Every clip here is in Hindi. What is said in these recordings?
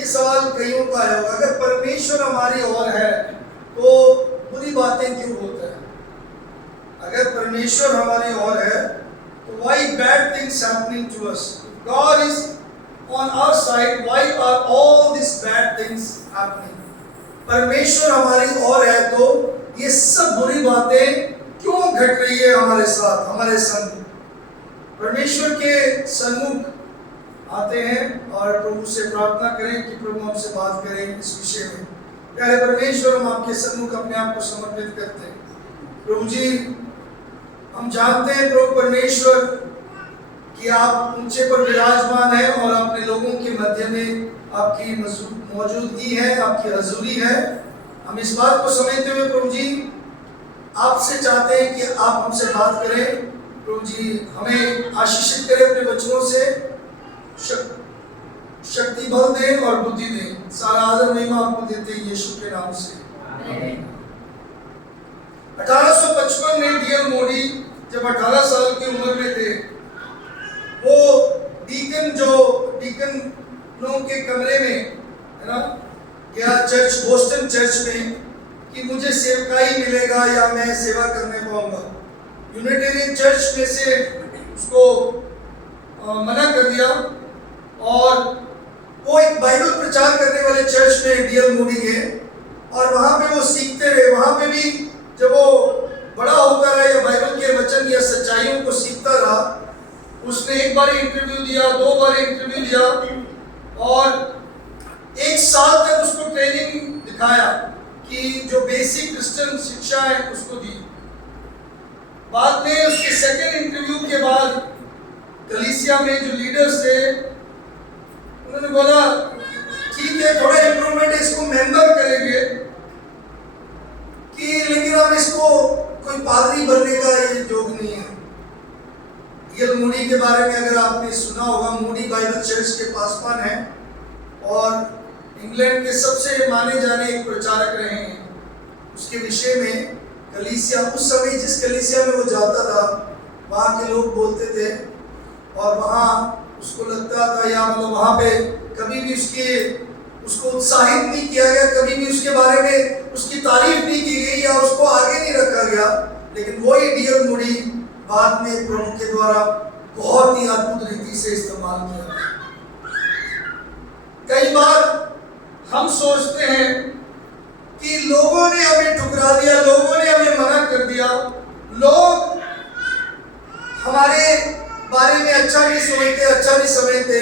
ये सवाल कईयों का है, अगर परमेश्वर हमारी ओर है तो बुरी बातें क्यों होता है? अगर परमेश्वर हमारी ओर है तो why bad things happening to us? If God is on our side, why are all these bad things happening? परमेश्वर हमारी ओर है तो ये सब बुरी बातें क्यों घट रही है हमारे साथ, हमारे संग? परमेश्वर के सन्मुख आते हैं और प्रभु से प्रार्थना करें कि प्रभु हमसे बात करें इस विषय में। प्यारे परमेश्वर, हम आपके सन्मुख अपने आप को समर्पित करते हैं। प्रभु जी, हम जानते हैं प्रभु परमेश्वर कि आप ऊंचे पर विराजमान हैं और अपने लोगों के मध्य में आपकी मौजूदगी है, आपकी हजूरी है। हम इस बात को समझते हुए प्रभु जी आपसे चाहते हैं कि आप हमसे बात करें। प्रभु जी हमें आशीषित करें अपने वचनों से, शक्ति बल दें और बुद्धि दें। सारा आदर महिमा आपको देते हैं यीशु के नाम से। 1855 में डीएल मोडी जब 18 साल की उम्र में थे, वो डीकनों के कमरे में है ना गया चर्च, बोस्टन चर्च में, कि मुझे सेवकाई मिलेगा या मैं सेवा करने पाऊंगा। यूनिटेरियन चर्च में से उसको मना कर दिया और वो एक बाइबल प्रचार करने वाले चर्च में डीएल मोडी है और वहाँ पे वो सीखते रहे। वहाँ पे भी जब वो बड़ा होता रहा या बाइबल के वचन या सच्चाइयों को सीखता रहा, उसने एक बार इंटरव्यू दिया, 2 बार इंटरव्यू दिया और 1 साल तक उसको ट्रेनिंग दिखाया कि जो बेसिक क्रिश्चियन शिक्षा है उसको दी। बाद में उसके सेकंड इंटरव्यू के बाद कलीसिया में जो लीडर्स थे उन्होंने बोला ठीक है, थोड़ा इम्प्रूवमेंट है, इसको मेंबर करेंगे कि, लेकिन अब इसको कोई पादरी बनने का ये योग नहीं है। डीएल मूडी के बारे में अगर आपने सुना होगा, मूडी बाइबल चर्च के पासवान है और इंग्लैंड के सबसे माने जाने एक प्रचारक रहे हैं। उसके विषय में कलीसिया, उस समय जिस कलीसिया में वो जाता था वहाँ के लोग बोलते थे और वहाँ उसको लगता था या मतलब वहाँ पे कभी भी उसको उत्साहित नहीं किया गया, कभी भी उसके बारे में उसकी तारीफ नहीं की गई या उसको आगे नहीं रखा गया। लेकिन वही डीएल मूडी बाद में प्रभु के द्वारा बहुत ही अद्भुत रीति से इस्तेमाल किया। कई बार हम सोचते हैं कि लोगों ने हमें ठुकरा दिया, लोगों ने हमें मना कर दिया, लोग हमारे बारे में अच्छा नहीं सोचते, अच्छा नहीं समझते।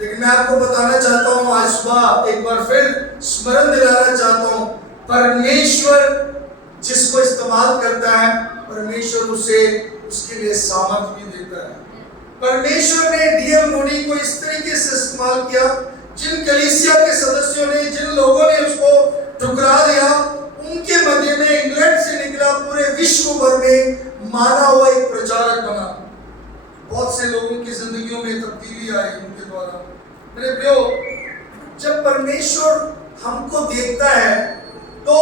लेकिन मैं आपको बताना चाहता हूँ, आज सुबह एक बार फिर स्मरण दिलाना चाहता हूँ, परमेश्वर जिसको इस्तेमाल करता है, परमेश्वर उसे उसके लिए सामर्थ भी देता है। परमेश्वर ने डीएल मूडी को इस तरीके से इस्तेमाल किया, जिन कलीसिया के सदस्यों ने, जिन लोगों ने उसको ठुकरा दिया, उनके मध्य में इंग्लैंड से निकला, पूरे विश्व भर में माना हुआ एक प्रचारक बना। बहुत से लोगों की जिंदगियों में तब्दीली आई उनके द्वारा। मेरे प्रियो, जब परमेश्वर हमको देखता है तो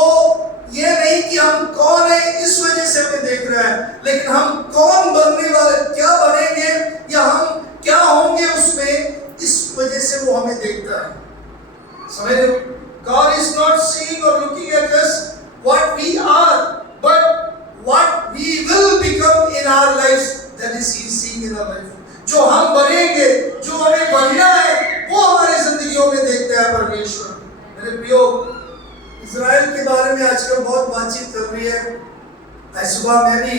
ये नहीं कि हम कौन है इस वजह से हमें देख रहा है, लेकिन हम कौन बनने वाले, क्या बनेंगे या हम क्या होंगे उसमें, इस वजह से वो हमें देखता है। समझ रहे हो? God is not seeing or looking at us what we are, but what we will become in our lives. That is He is seeing in our life. जो हम बनेंगे, जो हमें बनना है, वो हमारे जिंदगियों में देखता है परमेश्वर। मेरे प्रियो, इज़राइल के बारे में आजकल बहुत बातचीत चल रही है। आज सुबह मैं भी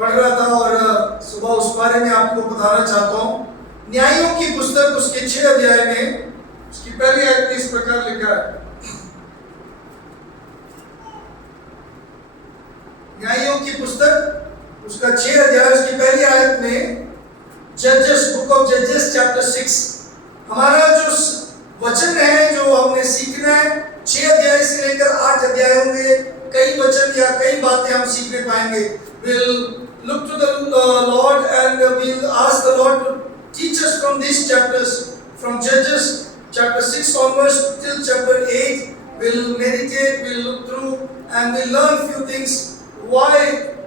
पढ़ रहा था और सुबह उस बारे में आपको बताना चाहता हूँ। न्यायों की पुस्तक उसके 6 अध्याय में उसकी पहली आयत में इस प्रकार लिखा है। न्यायों की पुस्तक उसका 6 अध्याय उसकी पहली आयत में, जजेस, बुक ऑफ जजेस चैप्टर 6, हमारा जो वचन है जो हमने सीखना है, 6 अध्याय से लेकर 8 अध्यायों में कई वचन या कई बातें हम सीखने पाएंगे। We'll look to the Lord and we'll ask the Lord to teach us from these chapters, from Judges chapter 6 onwards till chapter 8. We'll meditate, we'll look through and we'll learn few things. Why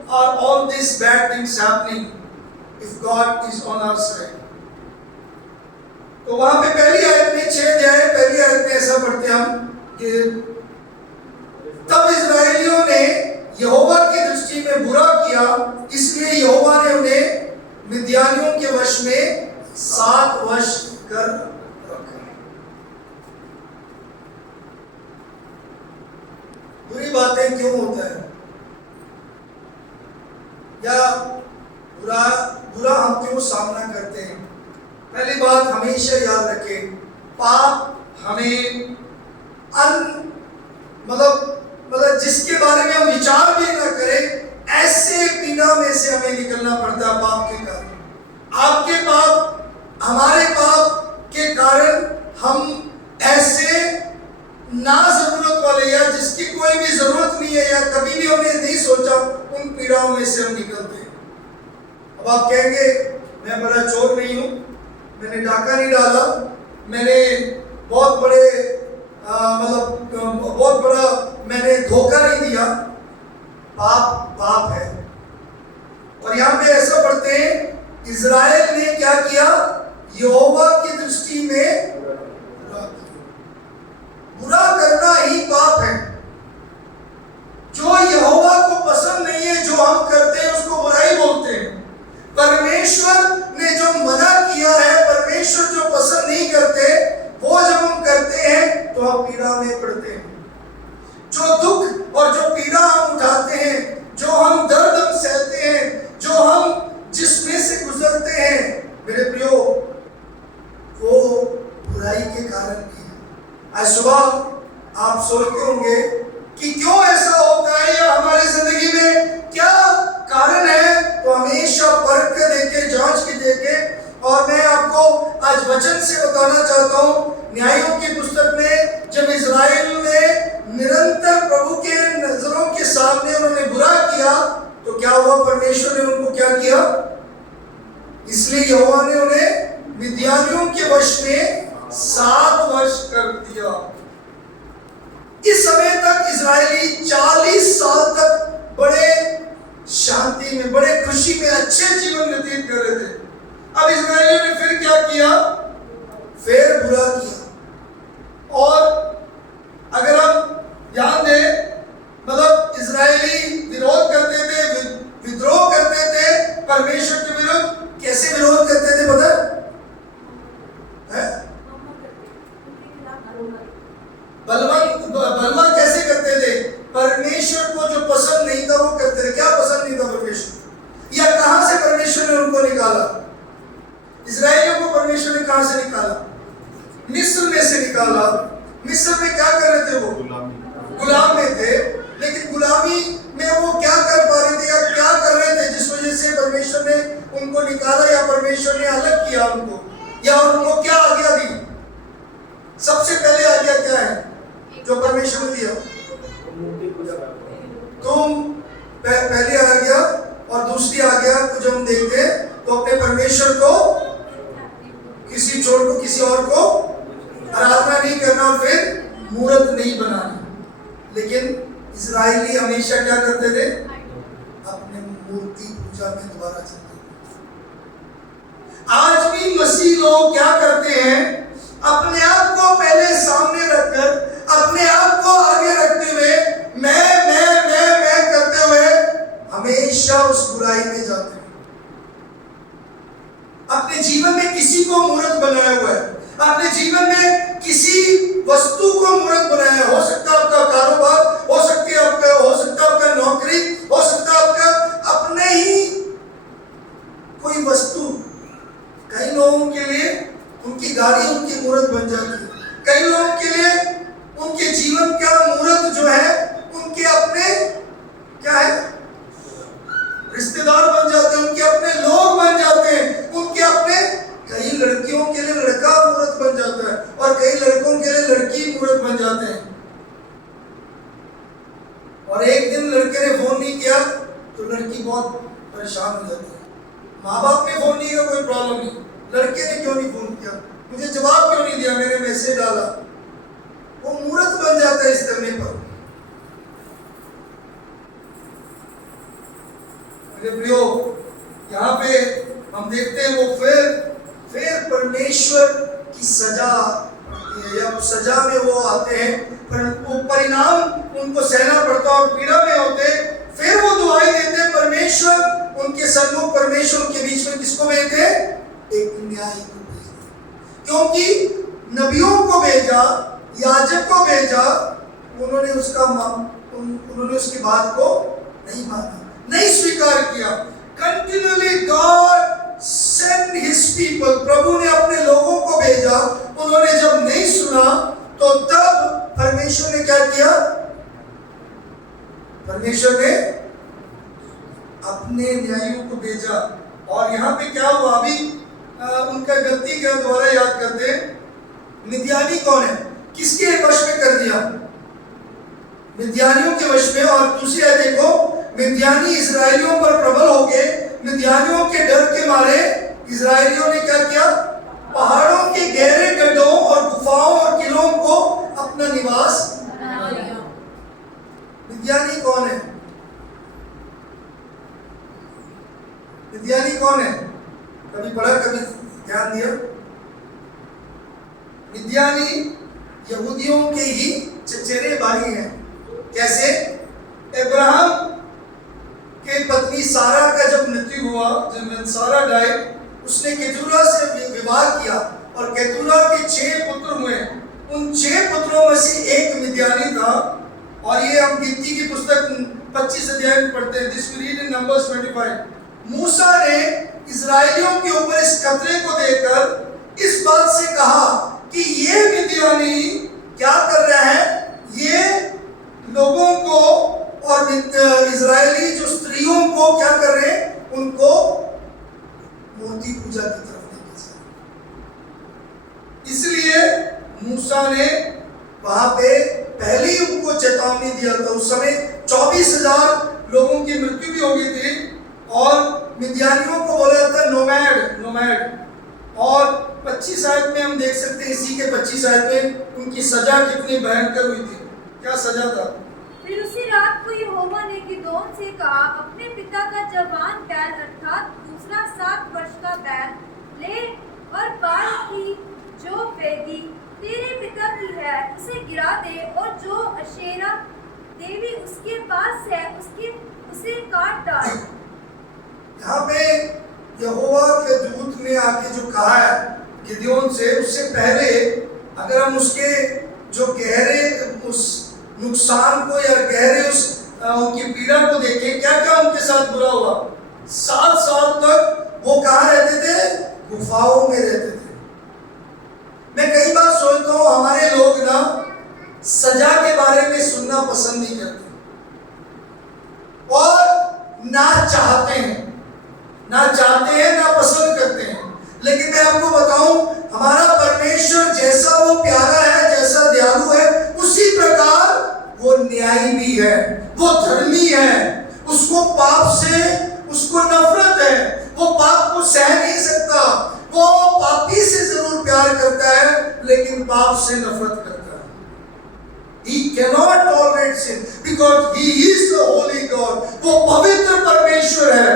are all these bad things happening if God is on our side? तो वहां पे पहली आयत में 6 अध्याय पहली आयत में ऐसा पढ़ते हैं हम कि तब इस्राएलियों ने यहोवा की दृष्टि में बुरा किया, इसलिए यहोवा ने उन्हें मिद्यानियों के वश में 7 वर्ष कर रखा। बुरी बातें क्यों होता है या बुरा बुरा हम क्यों सामना करते हैं? पहली बात हमेशा याद रखें, पाप हमें मतलब जिसके बारे में हम विचार भी ना करें, ऐसे पीड़ा में से हमें निकलना पड़ता है पाप के कारण। आपके पाप, हमारे पाप के कारण हम ऐसे ना जरूरत वाले या जिसकी कोई भी जरूरत नहीं है या कभी भी हमने नहीं सोचा, उन पीड़ाओं में से हम निकलते हैं। अब आप कहेंगे मैं बड़ा चोर नहीं हूं, मैंने डाका नहीं डाला, मैंने बहुत बड़े बहुत बड़ा मैंने धोखा नहीं दिया। पाप पाप है। और यहां पे ऐसा पढ़ते हैं, इज़राइल ने क्या किया? यहोवा की दृष्टि में बुरा करना ही पाप है। जो यहोवा को पसंद नहीं है, जो हम करते हैं उसको बुराई बोलते हैं। परमेश्वर ने जो मना किया है, परमेश्वर जो पसंद नहीं करते, वो जब हम करते हैं तो हम पीड़ा में पड़ते हैं। जो दुख और जो पीड़ा हम उठाते हैं, जो हम दर्द हम सहते हैं, जो हम जिसमें से गुजरते हैं, मेरे प्रियो, वो बुराई के कारण भी है। आज सुबह आप सोचते होंगे कि क्यों ऐसा होता है या हमारी जिंदगी में क्या कारण है, तो हमेशा परख के देखें, जांच के देखें। और मैं आपको आज वचन से बताना चाहता हूं, न्यायों की पुस्तक में जब इज़राइल ने निरंतर प्रभु के नजरों के सामने उन्होंने बुरा किया, तो क्या हुआ? परमेश्वर ने उनको क्या किया? इसलिए यहोवा ने उन्हें मिद्यानियों के वश में 7 वर्ष कर दिया। इस समय तक इजरायली 40 साल तक बड़े शांति में, बड़े खुशी में, अच्छे जीवन व्यतीत कर रहे थे। अब इजरायलियों ने फिर क्या किया? फिर बुरा किया। और अगर हम ध्यान दें, मतलब इजरायली विरोध करते थे, विद्रोह करते थे परमेश्वर के विरुद्ध। कैसे विरोध करते थे पता है? बलवा कैसे करते थे? परमेश्वर को जो पसंद नहीं था वो करते थे। क्या पसंद नहीं था परमेश्वर? या कहां से परमेश्वर ने उनको निकाला? इजराइलियों को परमेश्वर ने कहां से निकाला? मिस्र में से निकाला। मिस्र में क्या कर रहे थे? वो गुलाम में थे, लेकिन गुलामी में वो क्या कर पा रहे थे या क्या कर रहे थे जिस वजह से परमेश्वर ने उनको निकाला या परमेश्वर ने अलग किया उनको, या उनको क्या आज्ञा दी? सबसे पहले आज्ञा क्या है जो परमेश्वर ने दिया? तुम पहली आज्ञा और दूसरी आज्ञा को जब हम देखते हैं तो अपने परमेश्वर को किसी छोड़ को किसी और को आराधना नहीं करना और फिर मूर्त नहीं बनाना। लेकिन इजरायली हमेशा क्या करते थे? अपने मूर्ति पूजा में दोबारा चलते थे। आज भी मसीह लोग क्या करते हैं? अपने आप को पहले सामने रखकर, अपने आप को आगे रखते हुए, मैं करते हुए हमेशा उस बुराई में जाते हैं। अपने जीवन में किसी को मूर्त बनाया हुआ है, अपने जीवन में किसी वस्तु को मूर्त बनाया है। हो सकता है आपका कारोबार, हो सकता है आपका नौकरी, हो सकता है आपका अपने ही कोई वस्तु। कई लोगों के लिए उनकी गाड़ी उनकी मूर्त बन जाती है। कई लोगों के लिए उनके जीवन का मूर्त जो है उनके अपने क्या है? रिश्तेदार बन जाते हैं, उनके अपने लोग बन जाते हैं, उनके अपने। कई लड़कियों के लिए लड़का मूर्त बन जाता है और कई लड़कों के लिए लड़की मूर्त बन जाते हैं। और एक दिन लड़के ने फोन नहीं किया तो लड़की बहुत परेशान हो जाती है। माँ बाप ने फोन नहीं किया, कोई प्रॉब्लम नहीं, लड़के ने क्यों नहीं फोन किया, मुझे जवाब क्यों नहीं दिया, मैंने मैसेज डाला। वो मूर्त बन जाता है इस करने पर। मेरे प्रियो, यहाँ पे हम देखते हैं वो फिर परमेश्वर की की सजा या सजा में वो आते हैं, पर वो परिणाम उनको सहना पड़ता और पीड़ा में होते, फिर वो दुआई देते, परमेश्वर उनके सन्मुख, परमेश्वर उनके बीच में किसको भेजते? एक न्यायी को भेजते। क्योंकि नबियों को भेजा, याजक को भेजा, उन्होंने उसकी बात को नहीं माना, नहीं स्वीकार किया। Continually God send his people, प्रभु ने अपने लोगों को भेजा, उन्होंने जब नहीं सुना तो तब परमेश्वर ने क्या किया? परमेश्वर ने अपने न्यायियों को भेजा। और यहाँ पे क्या हुआ? अभी उनका गलती क्या दोबारा याद करते हैं। मिद्यानी कौन है? किसके वश में कर दिया? मिद्यानियों के वश में। और दूसरी है, देखो, मिद्यानी इजरायलियों पर प्रबल हो गए। मिद्यानियों के डर के मारे इजरायलियों ने क्या किया? पहाड़ों के गहरे गड्ढों और गुफाओं और किलों को अपना निवास बना लिया। मिद्यानी कौन है? मिद्यानी कौन है? कभी पढ़ा, कभी ध्यान दिया? मिद्यानी यहूदियों के ही चचेरे भाई हैं। कैसे? अब्राहम के पत्नी सारा का जब मृत्यु हुआ, जब सारा डाइड, उसने केतुरा से विवाह किया और केतुरा के 6 पुत्र हुए। उन 6 पुत्रों में से एक मिद्यानी था। और ये हम गिनती की पुस्तक 25 अध्याय में पढ़ते हैं। This we read in Numbers 25। मूसा ने इजरायलियों के ऊपर इस खतरे को देखकर इस बात से कहा कि ये मिद्यानी क्या कर रहे हैं? ये लोगों को और इजरायली जो स्त्रियों को क्या कर रहे हैं? उनको मूर्ति पूजा की तरफ लेके जा रहे। इसलिए मूसा ने वहां पे पहले ही उनको चेतावनी दिया था। उस समय 24,000 लोगों की मृत्यु भी हो गई थी और मिद्यानियों को बोला जाता है नोमैड। और 25 आयत में हम देख सकते हैं, इसी के 25 आयत में उनकी सजा कितनी भयंकर हुई थी। क्या सजा था? फिर उसी रात को यहोवा ने गिदोन से कहा, अपने पिता का जवान बैल अर्थात दूसरा 7 वर्ष का बैल ले और बाल की जो वेदी तेरे पिता की है उसे गिरा दे, और जो अशेरा देवी उसके पास है उसे काट डाल। यहाँ पे यहोवा के दूत ने आके जो कहा है गिदोन से, उससे पहले अगर हम उसके जो गहरे उस नुकसान को या गहरे उस उनकी पीड़ा को देखें, क्या क्या उनके साथ बुरा हुआ। 7 साल तक वो कहाँ रहते थे? गुफाओं में रहते थे। मैं कई बार सोचता हूँ हमारे लोग ना सजा के बारे में सुनना पसंद नहीं करते और ना चाहते हैं ना पसंद करते हैं। लेकिन मैं आपको बताऊं, हमारा परमेश्वर जैसा वो प्यारा है, जैसा दयालु है, उसी प्रकार वो न्यायी भी है, वो धर्मी है। उसको पाप से उसको नफरत है, वो पाप को सह नहीं सकता। वो पापी से जरूर प्यार करता है लेकिन पाप से नफरत करता है। He cannot tolerate sin because he is the holy God. वो पवित्र परमेश्वर है।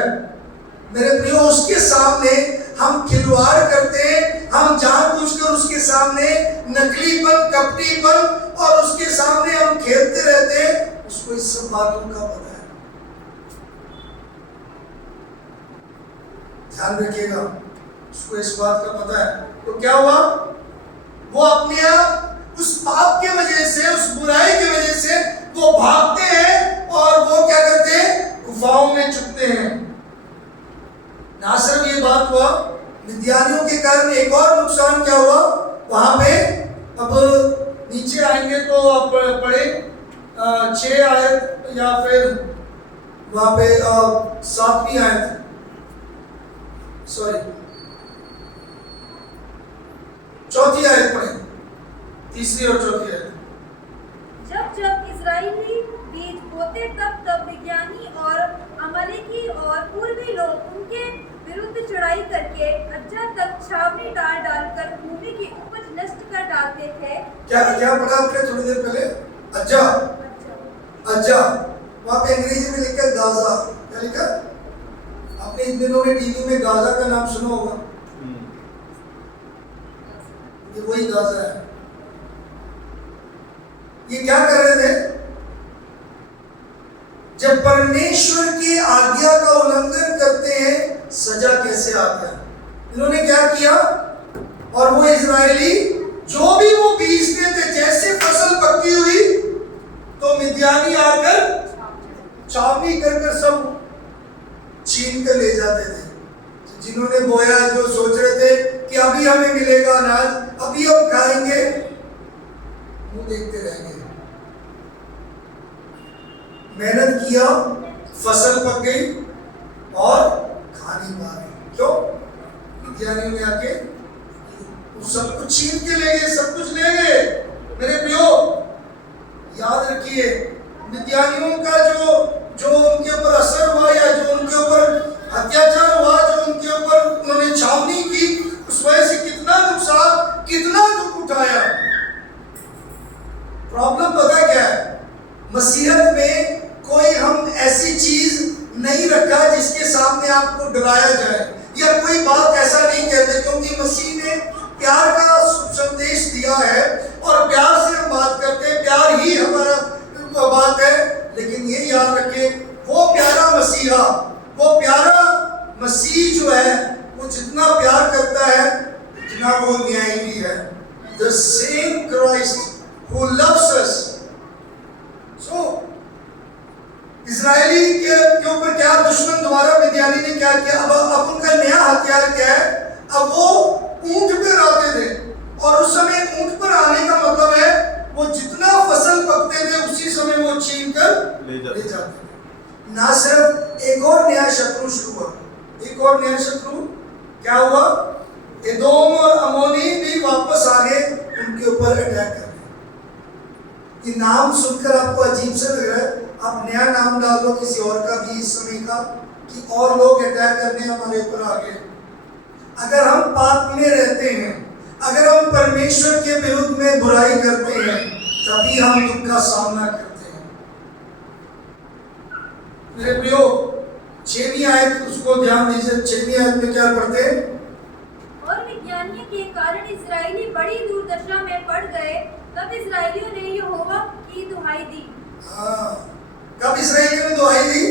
मेरे प्रियो, उसके सामने हम खिलवाड़ करते हैं, हम जानबूझकर उसके सामने नकलीपन, कपटीपन और उसके सामने हम खेलते रहते हैं। उसको इस सब बातों का पता है। ध्यान रखिएगा, उसको इस बात का पता है। तो क्या हुआ? वो अपने आप उस पाप के वजह से, उस बुराई की वजह से वो भागते हैं और वो क्या करते हैं? गुफाओं में छुपते हैं। ना सिर्फ ये बात हुआ, मिद्यानियों के कारण एक और नुकसान क्या हुआ वहां पे। अब नीचे आएंगे तो आप पढ़े 6 आयत या फिर वहां पे 7वीं आयत, सॉरी 4थी आयत पढ़े, 3री और 4थी आयत। जब इजरायली बीज बोते तब विज्ञानी और अमलेकी और पूर्वी लोग उनके विरुद्ध चढ़ाई करके अज्जा तक छावनी डालकर भूमि की उपज नष्ट कर डालते थे। क्या पढ़ा आपने थोड़ी देर पहले? अज्जा वहां पे अंग्रेजी में लिखा गाजा। क्या लिखा? आपने इन दिनों में टीवी में गाजा का नाम सुना होगा। ये वही गाजा है। ये क्या कर रहे थे? जब परमेश्वर की आज्ञा का उल्लंघन करते हैं सजा कैसे आता है। इन्होंने क्या किया? और वो इजरायली जो भी वो बीजते थे, जैसे फसल पक्की हुई तो मिद्यानी आकर छावनी कर कर सब छीन कर ले जाते थे। जिन्होंने बोया, जो सोच रहे थे कि अभी हमें मिलेगा अनाज, अभी हम खाएंगे, वो देखते रहेंगे। मेहनत किया, फसल पक गई और खा नहीं पा रहे। क्यों? मिद्यानियों ने आके सब कुछ छीन के ले गए, सब कुछ ले गए। मेरे प्रियो, याद रखिए, मिद्यानियों का जो उनके ऊपर असर हुआ या जो उनके ऊपर अत्याचार हुआ, जो उनके ऊपर उन्होंने छावनी की, उस वजह से कितना नुकसान, कितना दुख उठाया। प्रॉब्लम पता क्या है? मसीहत में कोई हम ऐसी चीज नहीं रखा जिसके सामने आपको डराया जाए, या कोई बात ऐसा नहीं कहते, क्योंकि मसीह ने प्यार का संदेश दिया है और प्यार से हम बात करते हैं, प्यार ही हमारा बात है। लेकिन ये याद रखें, वो प्यारा मसीहा, वो प्यारा मसीह जो है, वो जितना प्यार करता है उतना वो न्यायी भी है। The same Christ who loves us. So Israeli के ऊपर क्या दुश्मन द्वारा मिद्यानी ने क्या किया? अब उनका नया हथियार क्या है? अब वो ऊंट पर आते थे, और उस समय ऊंट पर आने का मतलब है वो जितना फसल पकते थे उसी समय वो छीन कर ले जाते थे। ना सिर्फ एक और नया शत्रु शुरू हुआ, एक और नया शत्रु क्या हुआ? एदोम और अमोनी भी वापस आ गए उनके ऊपर अटैक करने। ये नाम सुनकर आपको अजीब से लग रहा है, आप नया नाम डाल दो किसी और का भी इस समय का, कि और लोग अटैक करने हमारे ऊपर आ गए। अगर हम पाप में रहते हैं, अगर हम परमेश्वर के विरुद्ध में बुराई करते हैं, तभी हम दुख का सामना करते हैं। मेरे प्रियो, 6वीं आयत उसको ध्यान दीजिए। 6वीं आयत में क्या पढ़ते हैं? और मिद्यानियों के कारण इस्राएली बड़ी दुर्दशा में पड़ गए, तब इस्राएलियों ने यहोवा की दुहाई दी। कब इस्राएलियों ने दुहाई दी?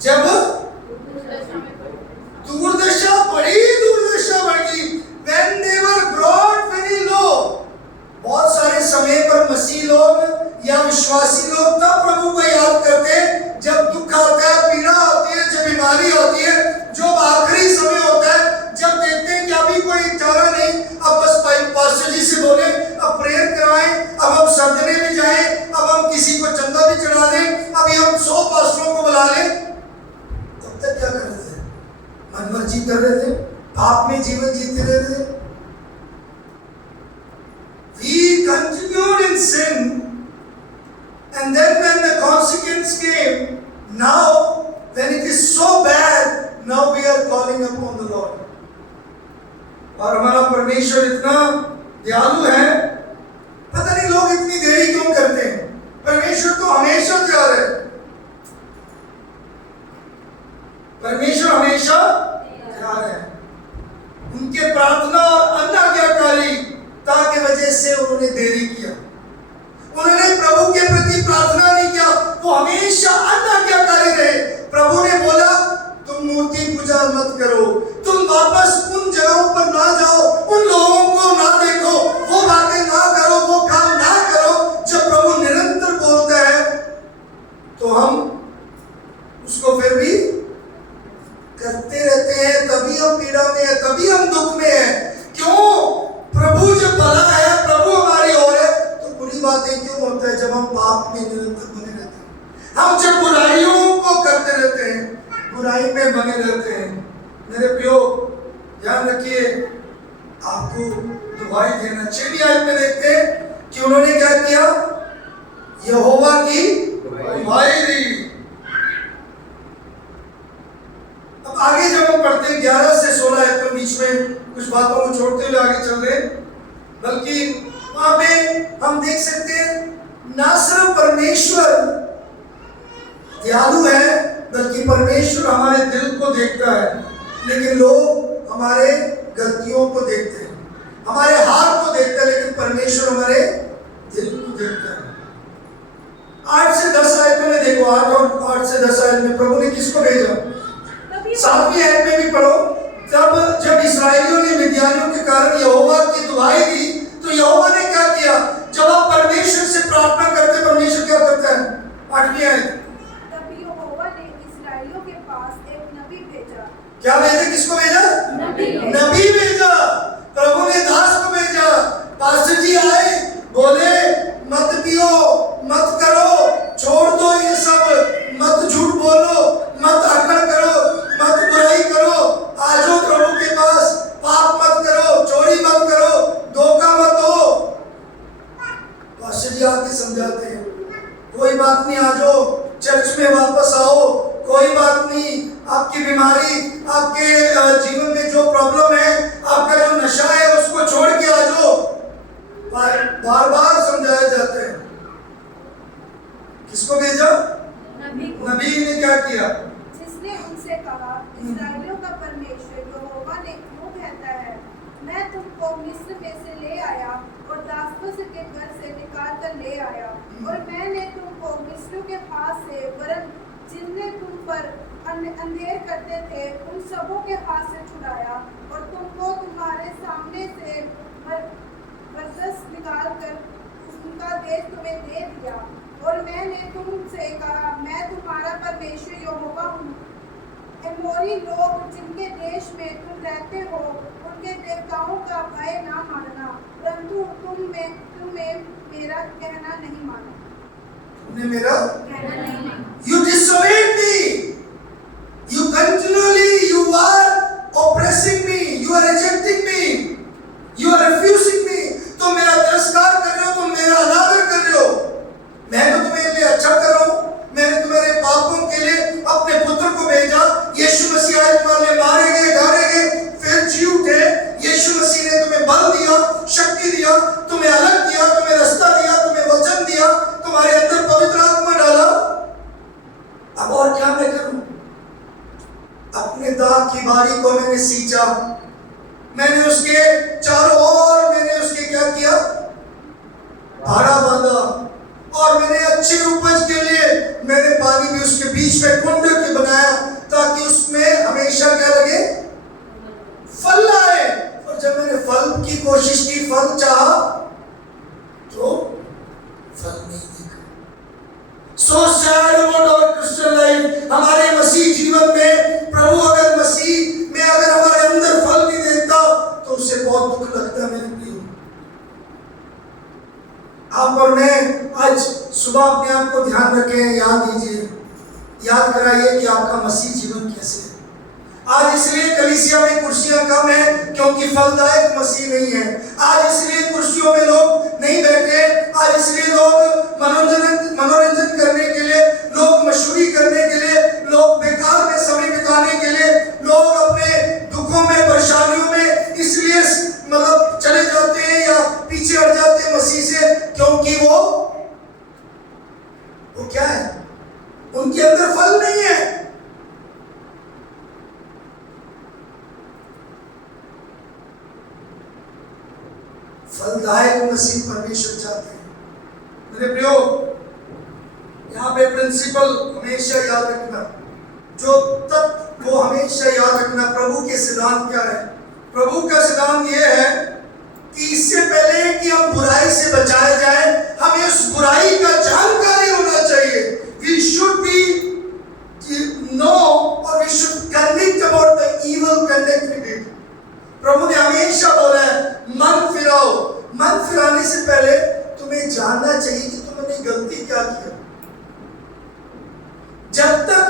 जब दुर्दशा, बड़ी दुर्दशा बढ़ गई। When they were brought very low, बहुत सारे समय पर मसीह लोग या विश्वासी लोग तब प्रभु को याद करते हैं जब दुख आता है, पीड़ा आती है, जब बीमारी होती है, जो आखिरी समय होता है, जब देखते हैं कि अभी कोई चारा नहीं, अब बस पास्टर जी से बोले, अब प्रेयर कराएं, अब हम सदने में जाएं, अब हम किसी को चंदा भी चढ़ा दें, अभी हम 100 पास्टरों को बुला लें। तब तक क्या कर रहे थे? मनमर्जी कर रहे थे, पाप में जीवन जीते रहे थे। We continued in sin, and then when the consequence came, now when it is so bad, now we are calling upon the Lord. और हमारा परमेश्वर इतना दयालु है, पता नहीं लोग इतनी देरी क्यों करते हैं। परमेश्वर तो हमेशा तैयार है, परमेश्वर हमेशा तैयार है। उनके प्रार्थना और अनाज्ञाकारिता की वजह से उन्होंने देरी किया, उन्होंने प्रभु के प्रति प्रार्थना नहीं किया, वो हमेशा अनाज्ञाकारी रहे। प्रभु ने बोला तुम मूर्ति पूजा मत करो, तुम वापस उन जगहों पर ना जाओ, उन लोगों को ना देखो, वो बातें ना करो, वो काम ना करो। जब प्रभु निरंतर बोलता है तो हम उसको फिर भी करते रहते हैं, तभी हम पीड़ा में है, तभी हम दुख में है। क्यों? प्रभु जब भला है, प्रभु हमारी ओर है, तो बुरी बातें क्यों होता है? जब हम पाप में निरंतर बने रहते हैं, हम जब बुराइयों को करते रहते हैं, बुराई में बने रहते हैं। मेरे प्रियो, ध्यान रखिए, आपको दुहाई देना। 6वीं आयत में देखते हैं कि उन्होंने क्या किया? यहोवा की दुहाई दी। अब आगे जब हम पढ़ते हैं 11 से 16 आयत में, बीच में कुछ बातों को छोड़ते हुए आगे चल रहे हैं, बल्कि वहां पे हम देख सकते हैं ना सिर्फ परमेश्वर दयालु है, बल्कि परमेश्वर हमारे दिल को देखता है। लेकिन लोग हमारे गलतियों को देखते हैं, हमारे हाथ को देखते हैं, लेकिन परमेश्वर हमारे दिल को देखता है। 8 से 10 आयतों में देखो, 8 से 10 आयत में प्रभु ने किसको भेजा? 7वीं आयत में भी पढ़ो, जब इस्राएलियों ने मिद्यानियों के कारण यहोवा की दुहाई दी, तो यहोवा ने क्या किया? जब आप परमेश्वर से प्रार्थना करते, परमेश्वर क्या करता है? 8वीं आयत, तब यहोवा ने इस्राएलियों के पास एक नबी भेजा। क्या भेजा? किसको भेजा? नबी भेजा। प्रभु ने दास को भेजा। पास्टर जी आए, बोले मत पियो, मत करो, छोड़ दो ये सब, मत झूठ बोलो, मत अकड़ करो, मत बुराई करो, आ जाओ प्रभु के पास, पाप मत करो, चोरी मत करो, धोखा मत दो। पास्टर जी आके समझाते हैं, कोई बात नहीं, आ जाओ चर्च में वापस आओ, कोई बात नहीं, आपकी बीमारी, आपके जीवन में जो प्रॉब्लम है, आपका जो नशा है, उसको छोड़ के आ जाओ। बार बार समझाया जाता है। किसको भेजा? नबी ने क्या किया? जिसने उनसे कहा, इस्राएलियों का परमेश्वर यहोवा ने यूं कहता है, मैं तुमको मिस्र में से ले आया और दासों के घर से निकाल कर ले आया, और मैंने तुमको मिस्र के हाथ से, वरन जिनने तुम पर अंधेर करते थे, उन सबों के हाथ से छुड़ाया, और तुमको तुम्हारे सामने से जबरदस्त निकाल कर उनका देश तुम्हें दे दिया। और मैंने तुमसे कहा, मैं तुम्हारा परमेश्वर यहोवा हूँ। एमोरी लोग जिनके देश में तुम रहते हो, उनके देवताओं का भय ना मानना, परंतु तुम्हें मेरा कहना नहीं माना। तुमने मेरा कहना नहीं माना। You disobeyed me. You continually, you are oppressing me. You are rejecting me. You are refusing me. तुम मेरा तिरस्कार कर रहे हो, तुम मेरा अनादर कर रहे हो। मैं तो तुम्हारे लिए अच्छा कर रहा हूँ। मैंने तुम्हारे पापों के लिए अपने पुत्र को भेजा। यीशु मसीह आए, तुम्हारे लिए मारे गए, गाड़े गए, फिर जी उठे। यीशु मसीह ने तुम्हें बल दिया, शक्ति दिया, तुम्हें अलग किया, तुम्हें रास्ता दिया, तुम्हें वचन दिया, तुम्हारे अंदर पवित्र आत्मा डाला। अब और क्या मैं करूं? अपने दाग की बारी को मैंने सींचा, मैंने उसके चारों ओर मैंने उसके क्या किया? भाड़ा बांधा, और मैंने अच्छी उपज के लिए मैंने पानी भी उसके बीच में कुंड के बनाया, ताकि उसमें हमेशा क्या लगे? फल आए। और जब मैंने फल की कोशिश की, फल चाहा, तो फल नहीं दिखा। So sad about our Christian life. हमारे मसीह जीवन में प्रभु अगर मसीह में अगर हमारे अंदर फल नहीं देता, तो उसे बहुत दुख लगता है। मेरे प्रियो, आप और मैं आज सुबह अपने आप को ध्यान रखें, याद दीजिए, याद कराइए कि आपका मसीह जीवन कैसे है। आज इसलिए कलीसिया में कुर्सियां कम है क्योंकि फलदायक मसीह नहीं है। आज इसलिए कुर्सियों में लोग नहीं बैठे, आज इसलिए लोग मनोरंजन करने के लिए, लोग मशहूरी करने के लिए, लोग बेकार में समय बिताने के लिए, लोग अपने दुखों में, परेशानियों में इसलिए चले जाते हैं या पीछे हट जाते हैं मसीह से, क्योंकि वो क्या है? उनके अंदर फल नहीं है। फलदायक मसीह परमेश्वर चाहते हैं। मेरे प्रियो, यहाँ पे प्रिंसिपल हमेशा याद रखना, जो तत्व वो हमेशा याद रखना। प्रभु के सिद्धांत क्या है? प्रभु का सिद्धांत ये है कि इससे पहले कि हम बुराई से बचाए जाए, हमें उस बुराई का जानकारी होना चाहिए। We should be know or we should convict about the evil conduct we did. प्रभु ने हमेशा बोला है, मन फिराओ। मन फिराने से पहले तुम्हें जानना चाहिए कि तुमने गलती क्या किया। जब तक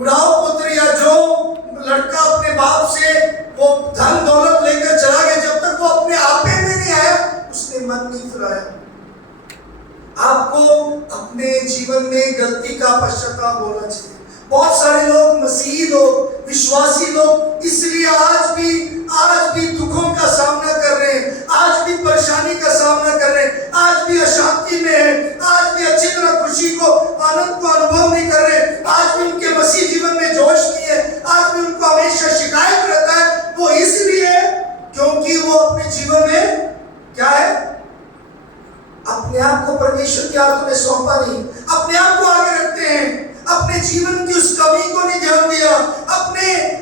उड़ाव पुत्र या जो लड़का अपने बाप से वो धन दौलत लेकर चला गया, जब तक वो अपने आपे में नहीं आया, उसने मन नहीं फिराया। आपको अपने जीवन में गलती का पश्चाताप होना चाहिए। बहुत सारे लोग, मसीही लोग, विश्वासी लोग इसलिए आज भी दुखों का सामना कर रहे हैं, आज भी परेशानी का सामना कर रहे हैं, आज भी अशांति में है, आज भी अच्छी तरह खुशी को, आनंद को अनुभव नहीं कर रहे, आज भी उनके मसीह जीवन में जोश नहीं है, आज भी उनको हमेशा शिकायत रहता है, क्योंकि वो अपने जीवन में क्या है, अपने आप को परमेश्वर के हाथों में सौंपा नहीं, अपने आप को आगे रखते हैं, अपने जीवन की उस कमी को नहीं ध्यान दिया,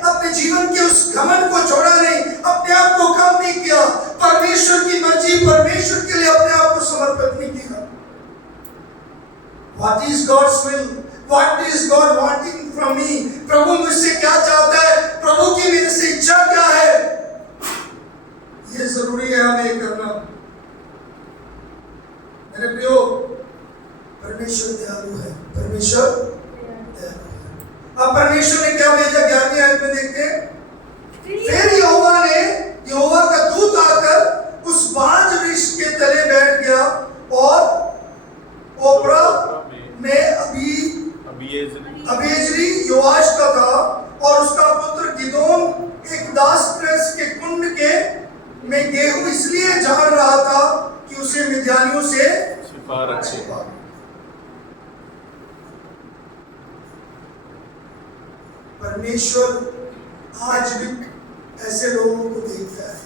अपने जीवन के उस घमंड को छोड़ा नहीं, अपने आप को कम नहीं किया, परमेश्वर की मर्जी, परमेश्वर के लिए अपने आप को समर्पित नहीं किया। What is God's will? What is God wanting from me? प्रभु मुझसे क्या चाहता है, प्रभु की मेरे से इच्छा क्या है, ये जरूरी है हमें करना। मेरे प्रियो, परमेश्वर दयालु है, परमेश्वर दयालु है। अब परमेश्वर ने क्या भेजा 11वीं आयत में देखते हैं, फिर यहोवा का दूत आकर उस बांज वृक्ष के तले बैठ गया और ओपरा में अबीएजरी योआश का था और उसका पुत्र गिदोन एक दासत्रस के कुंड के में गेहूं इसलिए झाड़ रहा था कि उसे मिद्यानियों से छिपा रखा। परमेश्वर आज भी ऐसे लोगों को देखता है।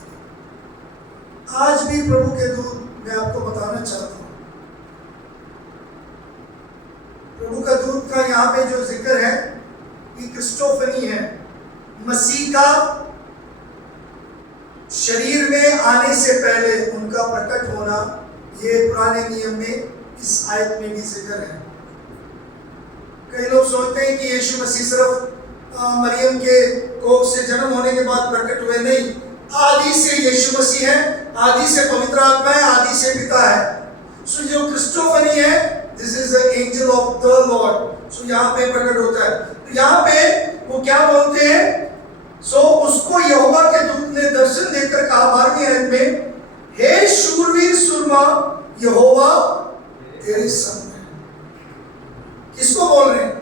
आज भी प्रभु के दूत, मैं आपको बताना चाहता हूं, प्रभु का दूत का यहाँ पे जो जिक्र है ये क्रिस्टोफनी है, मसीह का शरीर में आने से पहले उनका प्रकट होना, ये पुराने नियम में इस आयत में भी जिक्र है। कई लोग सोचते हैं कि यीशु मसीह सिर्फ मरियम के कोख से जन्म होने के बाद प्रकट हुए, नहीं, आदि से यीशु मसीह है, आदि से पवित्र आत्मा है, आदि से पिता है। सो जो क्रिस्टोफनी है, this is the angel of the Lord, so यहाँ पे प्रकट होता है। तो यहाँ पे वो क्या बोलते हैं, सो उसको यहोवा के दूत ने दर्शन देकर कहा 12वीं आयत में, हे शूरवीर सुरमा, यहोवा तेरे संग है। किसको बोल रहे हैं?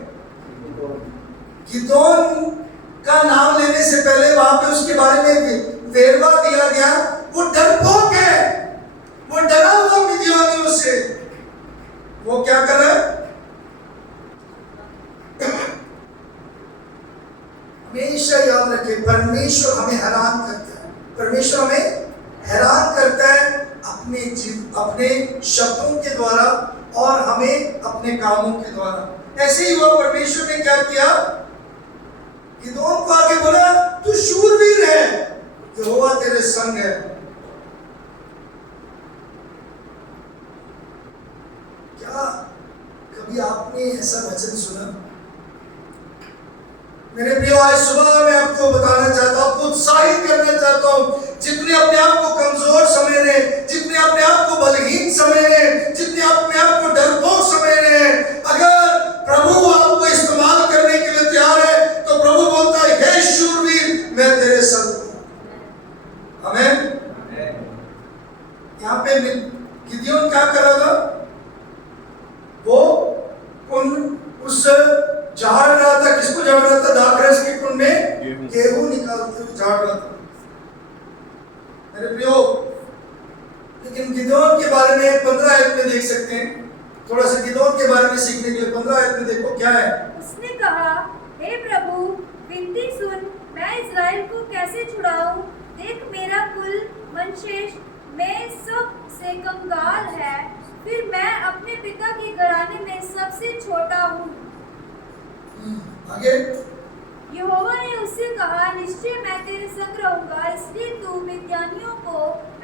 गिदोन का नाम लेने से पहले वहां पे उसके बारे में वेरवा दिया गया। वो डरपोक है, वो डरा हुआ मिद्यानियों से। वो क्या कर रहा है? हमेशा याद रखें, परमेश्वर हमें हैरान करता है, परमेश्वर हमें हैरान करता है अपने शब्दों के द्वारा और हमें अपने कामों के द्वारा। ऐसे ही वो परमेश्वर ने क्या किया, गिदोन को आगे बोला, तू शूरवीर है, यहोवा तेरे संग है। क्या कभी आपने ऐसा वचन सुना? मेरे प्रियो, आज सुबह मैं आपको बताना चाहता हूं, आपको उत्साहित करना चाहता हूं, जितने अपने आप को कमजोर समझ रहे हैं, जितने अपने आप को बलहीन समझ रहे हैं, जितने अपने आप को डरपोक समझ रहे हैं, अगर प्रभु आपको इस्तेमाल करने के लिए तैयार है तो प्रभु बोलता है, हे शूरवीर, मैं तेरे संग हूं। आमीन। यहाँ पे गिदोन क्या कर रहा था? वो उस झाड़ रहा था, किसको झाड़ रहा था? दाखरस के कुंड में गेहूं निकालते हुए झाड़ रहा था। मेरे प्रियो, लेकिन गिदोन के बारे में 15 आयत में देख सकते हैं, थोड़ा सा गिदोन के बारे में सीखने के लिए 15 आयत में देखो क्या है। उसने कहा, हे प्रभु, विनती सुन, मैं इस्राएल को कैसे छुड़ाऊं? देख, मेरा कुल वंशेष में सबसे कंगाल है, फिर मैं अपने पिता के घराने में सबसे छोटा हूँ। आगे यहोवा ने उससे कहा, निश्चय मैं तेरे संग रहूंगा, इसलिए तू मिद्यानियों को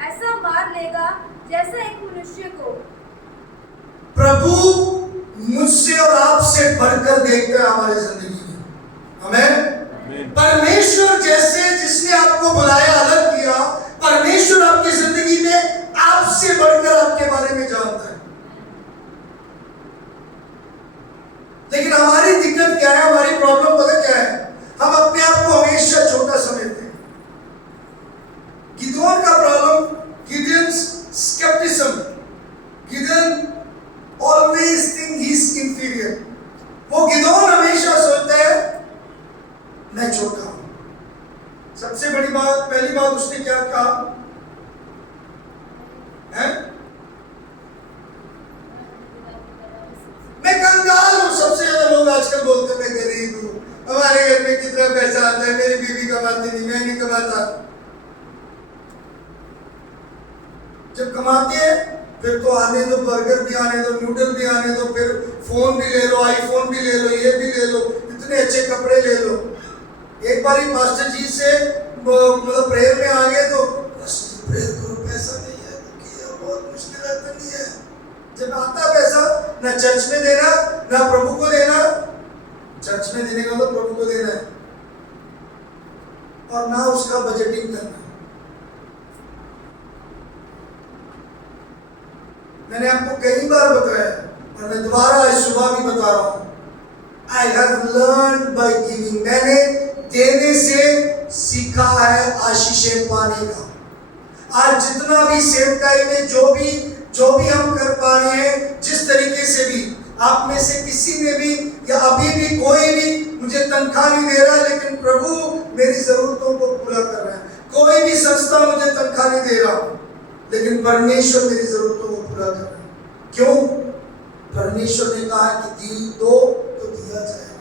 ऐसा मार लेगा जैसा एक मनुष्य को। प्रभु मुझसे और आपसे बढ़कर देखता है हमारी जिंदगी में। आमीन। परमेश्वर जैसे जिसने आपको बुलाया, अलग किया, परमेश्वर आपकी जिंदगी में आपसे बढ़कर आपके बारे में जानता है। लेकिन हमारी दिक्कत क्या है, हमारी प्रॉब्लम पता क्या है? हम अपने आप को हमेशा छोटा समझते हैं। गिदोन का problem, Gideon's scepticism, Gideon always think he is inferior। वो गिदोन हमेशा सोचता है मैं छोटा हूं। सबसे बड़ी बात, पहली बात उसने क्या कहा है? मैं कंगाल हूं। सबसे ज्यादा लोग आजकल बोलते हैं मैं गरीब हूं, हमारे घर में कितना पैसा आता है, मेरी बीवी कमाती नहीं, मैं नहीं कमाता। जब कमाते हैं फिर तो आने दो, बर्गर भी आने दो, नूडल भी आने दो, फिर फोन भी ले लो, आईफोन भी ले लो, ये भी ले लो, इतने अच्छे कपड़े ले लो। एक बार ही पास्टर जी से मतलब प्रेयर में आ गए तो प्रेयर करो, पैसा नहीं है, बहुत मुश्किल है, नहीं है। जब आता पैसा ना चर्च में देना, ना प्रभु को देना, चर्च में देने का मतलब प्रभु को देना है, और ना उसका बजटिंग करना। मैंने आपको कई बार बताया और मैं दोबारा आज सुबह भी बता रहा हूं, I have learn by giving. मैंने देने से सीखा है आशीषें पाने का। आज जितना भी सेवकाई में जो भी हम कर पा रहे हैं, जिस तरीके से भी, आप में से किसी ने भी या अभी भी कोई भी मुझे तनख्वाह नहीं दे रहा, लेकिन प्रभु मेरी जरूरतों को पूरा कर रहा है। कोई भी संस्था मुझे तनख्वाह नहीं दे रहा, लेकिन परमेश्वर मेरी जरूरतों को पूरा कर रहा है। क्यों? परमेश्वर ने कहा कि दो तो दिया जाएगा,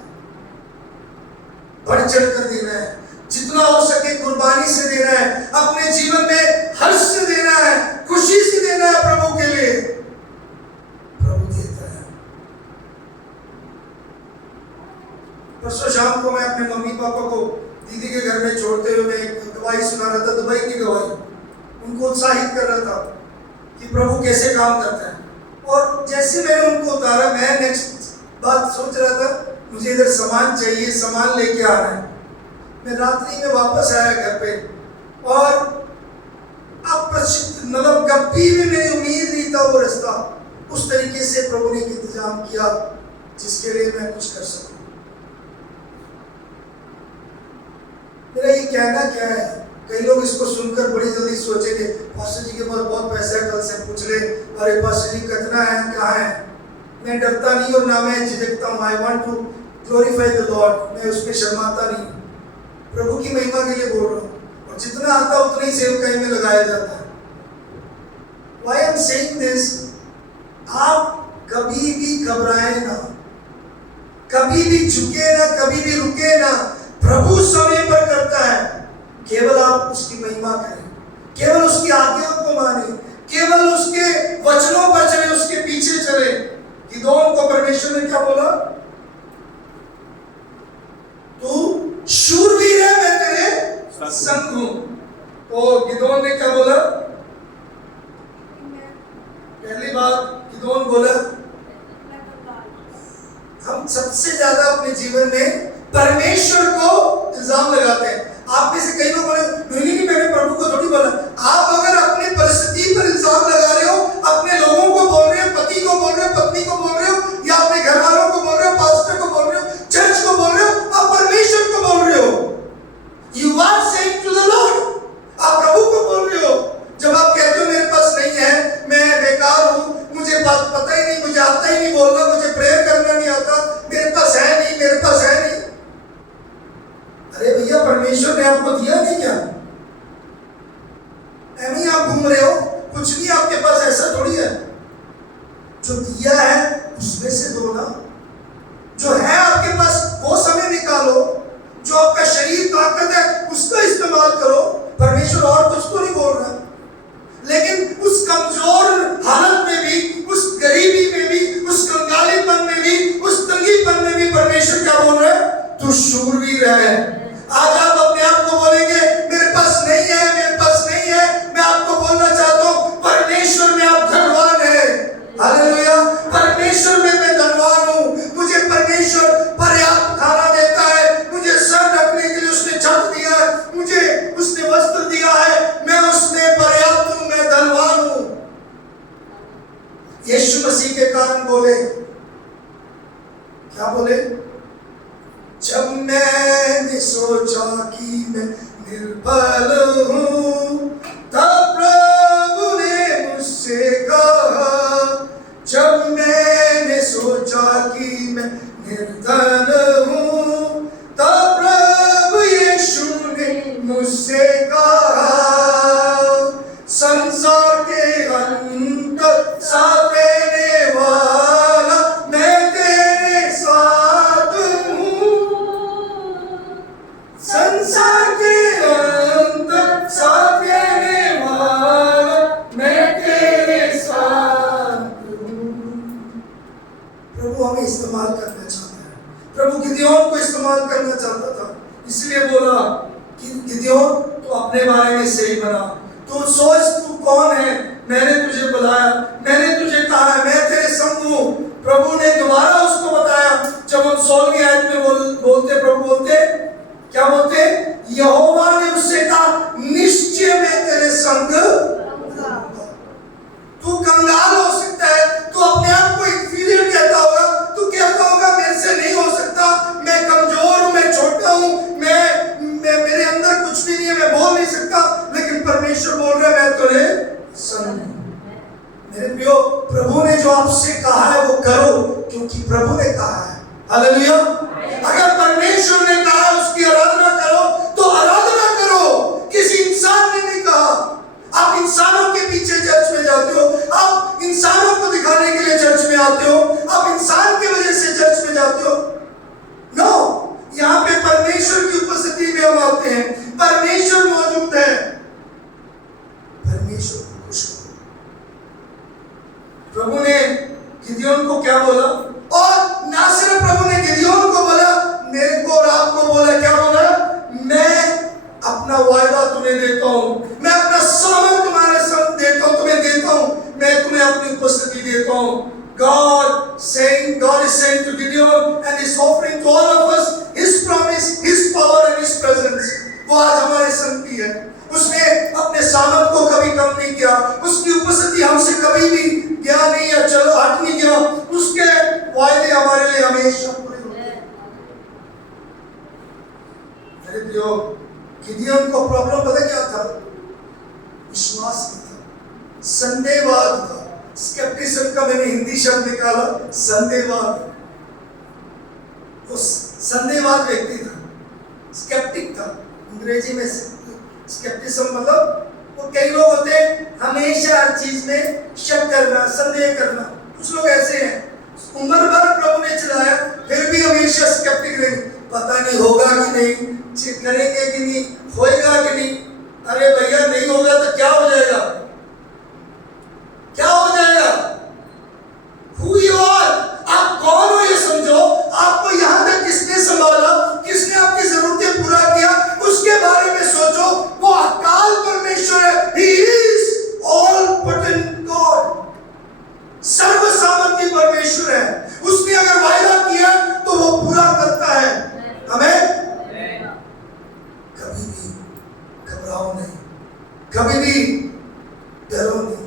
बढ़ चढ़ कर देना है, जितना हो सके कुर्बानी से देना है, अपने जीवन में हर्ष से देना है, खुशी से देना है प्रभु के लिए। प्रभु देता है। परसों शाम को मैं अपने मम्मी पापा को दीदी के घर में छोड़ते हुए मैं एक गवाही सुना रहा था, दुबई की गवाही। उनको उत्साहित कर रहा था कि प्रभु कैसे काम करता है। और जैसे मैंने उनको उतारा, मैं नेक्स्ट बात सोच रहा था, मुझे इधर सामान चाहिए, सामान लेके आ रहा है। मैं रात्रि में वापस आया घर पे, और अप्रत्याशित, मतलब कभी भी मेरी उम्मीद नहीं था वो रास्ता उस तरीके से प्रभु ने इंतजाम किया जिसके लिए मैं कुछ कर सकूं। मेरा ये कहना क्या है, कई लोग इसको सुनकर बड़ी जल्दी सोचेंगे पास्टर जी के पास बहुत पैसा है, कल से पूछ ले, अरे पास्टर जी कितना है, क्या है। मैं डरता नहीं और ना मैं झिझकता हूँ। I want to glorify the Lord. मैं उसमें शर्माता नहीं, प्रभु की महिमा के लिए बोल रहा हूँ, और जितना आता उतना ही सेवकाई में लगाया जाता है। Why I'm saying this? आप कभी भी घबराए ना, कभी भी झुके ना, कभी भी रुके ना। प्रभु समय पर करता है, केवल आप उसकी महिमा करें, केवल उसकी आज्ञा को माने, केवल उसके वचनों पर चले, उसके पीछे चले। गिदोन को परमेश्वर ने क्या बोला? तू शूरवीर है, मैं तेरे संग हूं। तो गिदोन ने क्या बोला? पहली बात गिदोन बोला, हम सबसे ज्यादा अपने जीवन में परमेश्वर को इल्जाम लगाते हैं। आप में से कई लोग बोले नहीं, मैंने प्रभु को थोड़ी बोला। आप अगर अपनी परिस्थिति पर इल्जाम लगा रहे हो, अपने लोगों को बोल रहे हो, पति को बोल रहे हो, पत्नी को बोल रहे हो, या अपने घर वालों को बोल रहे हो, पास्टर को बोल रहे हो, चर्च को बोल रहे हो, आप परमेश्वर को बोल रहे हो। You are saying to the Lord, आप प्रभु को बोल रहे हो। जब आप कहते हो मेरे पास नहीं है, मैं बेकार हूं, मुझे बात पता ही नहीं, मुझे आता ही नहीं बोलना, मुझे प्रेयर करना नहीं आता, मेरे पास है नहीं, मेरे पास है नहीं। अरे भैया, परमेश्वर ने आपको दिया नहीं क्या? ऐसे ही आप घूम रहे हो, कुछ नहीं आपके पास, ऐसा थोड़ी है। जो दिया है उसमें से दो ना, जो है आपके पास वो समय निकालो, जो आपका शरीर ताकत है उसका इस्तेमाल करो। परमेश्वर और कुछ तो नहीं बोल रहा, लेकिन उस कमजोर हालत में भी, उस गरीबी में भी, उस कंगालीपन में भी, उस तंगीपन में भी परमेश्वर क्या बोल रहा है? तू शूरवीर है। आज आप अपने आप को बोलेंगे मेरे पास नहीं है, मेरे पास नहीं है। मैं आपको बोलना चाहता हूँ, परमेश्वर में आप धनवान है। हालेलुया। परमेश्वर में मैं धनवान हूँ। मुझे परमेश्वर पर्याप्त खाना देता है, मुझे सर ढकने के लिए उसने छत दिया है, मुझे उसने वस्त्र दिया है, मैं उसमें पर्याप्त हूँ, मैं धनवान हूँ। यीशु मसीह के कारण बोले, क्या बोले? जब मैंने सोचा कि मैं निर्बल हूँ, तब प्रभु ने मुझसे कहा। जब मैंने सोचा कि मैं निर्धन हूँ, तब प्रभु यीशु ने मुझसे कहा। संसार के अंत साथ देने वाला मैं तेरे साथ हूँ। संसार के अंत साथ देने वाला मैं तेरे प्रभु गिदोन को इस्तेमाल करना चाहता था, इसलिए बोला कि गिदोन तो अपने बारे में सही बना, तू सोच तू कौन है, मैंने तुझे बुलाया, मैंने तुझे कहा है, मैं तेरे संग हूं। प्रभु ने दोबारा उसको बताया, जब हम 16वीं आयत में बोलते प्रभु बोलते क्या बोलते, यहोवा ने उससे कहा निश्चय मैं तेरे संग रहूंगा। तू कंगाल हो सकता है, तू अपने आप को इंफीरियर कहता होगा, तू कहता होगा मेरे से नहीं हो सकता, मैं कमजोर हूं, मैं छोटा हूं, मैं मेरे अंदर कुछ भी नहीं है, मैं बोल नहीं सकता, लेकिन परमेश्वर बोल रहा है मैं तेरे संग हूं। मेरे प्रियो, प्रभु ने जो आपसे कहा है वो करो, क्योंकि प्रभु ने कहा है। हालेलुया। अगर परमेश्वर ने कहा उसकी आराधना करो तो आराधना करो, किसी इंसान ने नहीं कहा। आप इंसानों के पीछे चर्च में जाते हो, आप इंसानों को दिखाने के लिए चर्च में आते हो, आप इंसान की वजह से चर्च में जाते हो। नो, यहाँ पे परमेश्वर की उपस्थिति में हम आते हैं, परमेश्वर मौजूद है, परमेश्वर को खुश करो। प्रभु ने गिदोन को क्या बोला, और ना सिर्फ प्रभु ने गिदोन को बोला, मेरे को और आपको बोला, क्या बोला, मैं अपना वायदा तुम्हें देता हूं, मैं अपना सामर्थ तुम्हारे संग देता हूं, तुम्हें देता हूं, मैं तुम्हें अपनी उपस्थिति देता हूं। God is saying to Gideon and is offering to all of us His promise, His power and His presence. वो आज हमारे संग भी है। उसने अपने सामर्थ को कभी कम नहीं किया, उसकी उपस्थिति हमसे कभी भी गया नहीं या चलो हट नहीं गया, उसके वायदे हमारे लिए हमेशा पूरे होते हैं। मेरे प्रियो, गिदोन को प्रॉब्लम पता क्या था, विश्वास नहीं था, संदेहवाद था। स्केप्टिज्म का मैंने हिंदी शब्द निकाला, संदेहवाद। वो संदेहवाद व्यक्ति था, स्केप्टिक था। अंग्रेजी में स्केप्टिज्म मतलब वो कई लोग होते हैं हमेशा हर चीज में शक करना, संदेह करना। कुछ लोग ऐसे हैं, उम्र भर प्रभु ने चलाया फिर भी हमेशा स्केप्टिक रहे, पता नहीं होगा कि नहीं, करेंगे कि नहीं, होएगा कि नहीं। अरे भैया नहीं होगा तो क्या हो जाएगा, क्या हो जाएगा? Who you are? आप कौन हो ये समझो। आपको यहाँ तक किसने संभाला, किसने आपकी जरूरतें पूरा किया, उसके बारे में सोचो। वो अकाल परमेश्वर है, He is all potent God, सर्वसामर्थी परमेश्वर है। उसने अगर वायदा किया तो वो पूरा करता है। हमें कभी भी घबराओ नहीं, कभी भी डरो नहीं,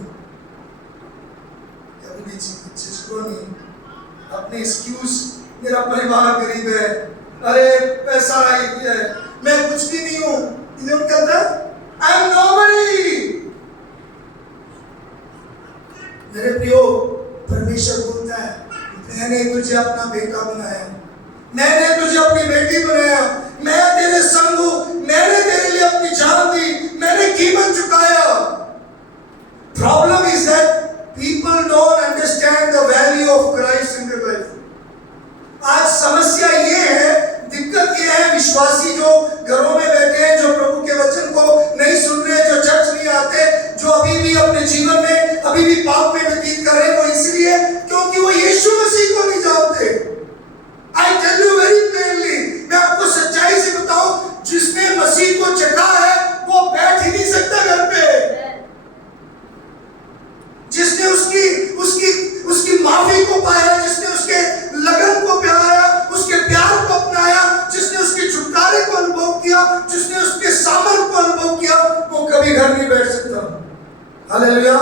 झिझको नहीं। अपने एक्सक्यूज, मेरा परिवार गरीब है, अरे पैसा है, मैं कुछ भी नहीं हूं, गिदोन कहता है आई एम नोबडी। मेरे प्रियो, परमेश्वर बोलता है मैंने तुझे अपना बेटा बनाया, मैंने तुझे अपनी बेटी बनाया, मैं तेरे संग हूं, मैंने तेरे लिए अपनी जान दी, मैंने कीमत चुकाया। Problem is that people don't understand the value of Christ in their life. आज समस्या ये है, दिक्कत ये है, विश्वासी जो घरों में बैठे हैं, जो प्रभु के वचन को नहीं सुन रहे, जो चर्च नहीं आते, जो अभी भी अपने जीवन में अभी भी पाप में व्यतीत कर रहे हैं, वो इसलिए क्योंकि वो यीशु मसीह को नहीं जानते। I tell you very plainly, मैं आपको सच्चाई से बताऊं, जिसने मसीह को चखा है वो बैठ ही नहीं सकता घर पे। जिसने उसकी माफी को पाया, जिसने उसके लगन को पाया, उसके प्यार को अपनाया, जिसने उसके छुटकारे को अनुभव किया, जिसने उसके सामर्थ को अनुभव किया, वो कभी घर नहीं बैठ सकता। हालेलुया।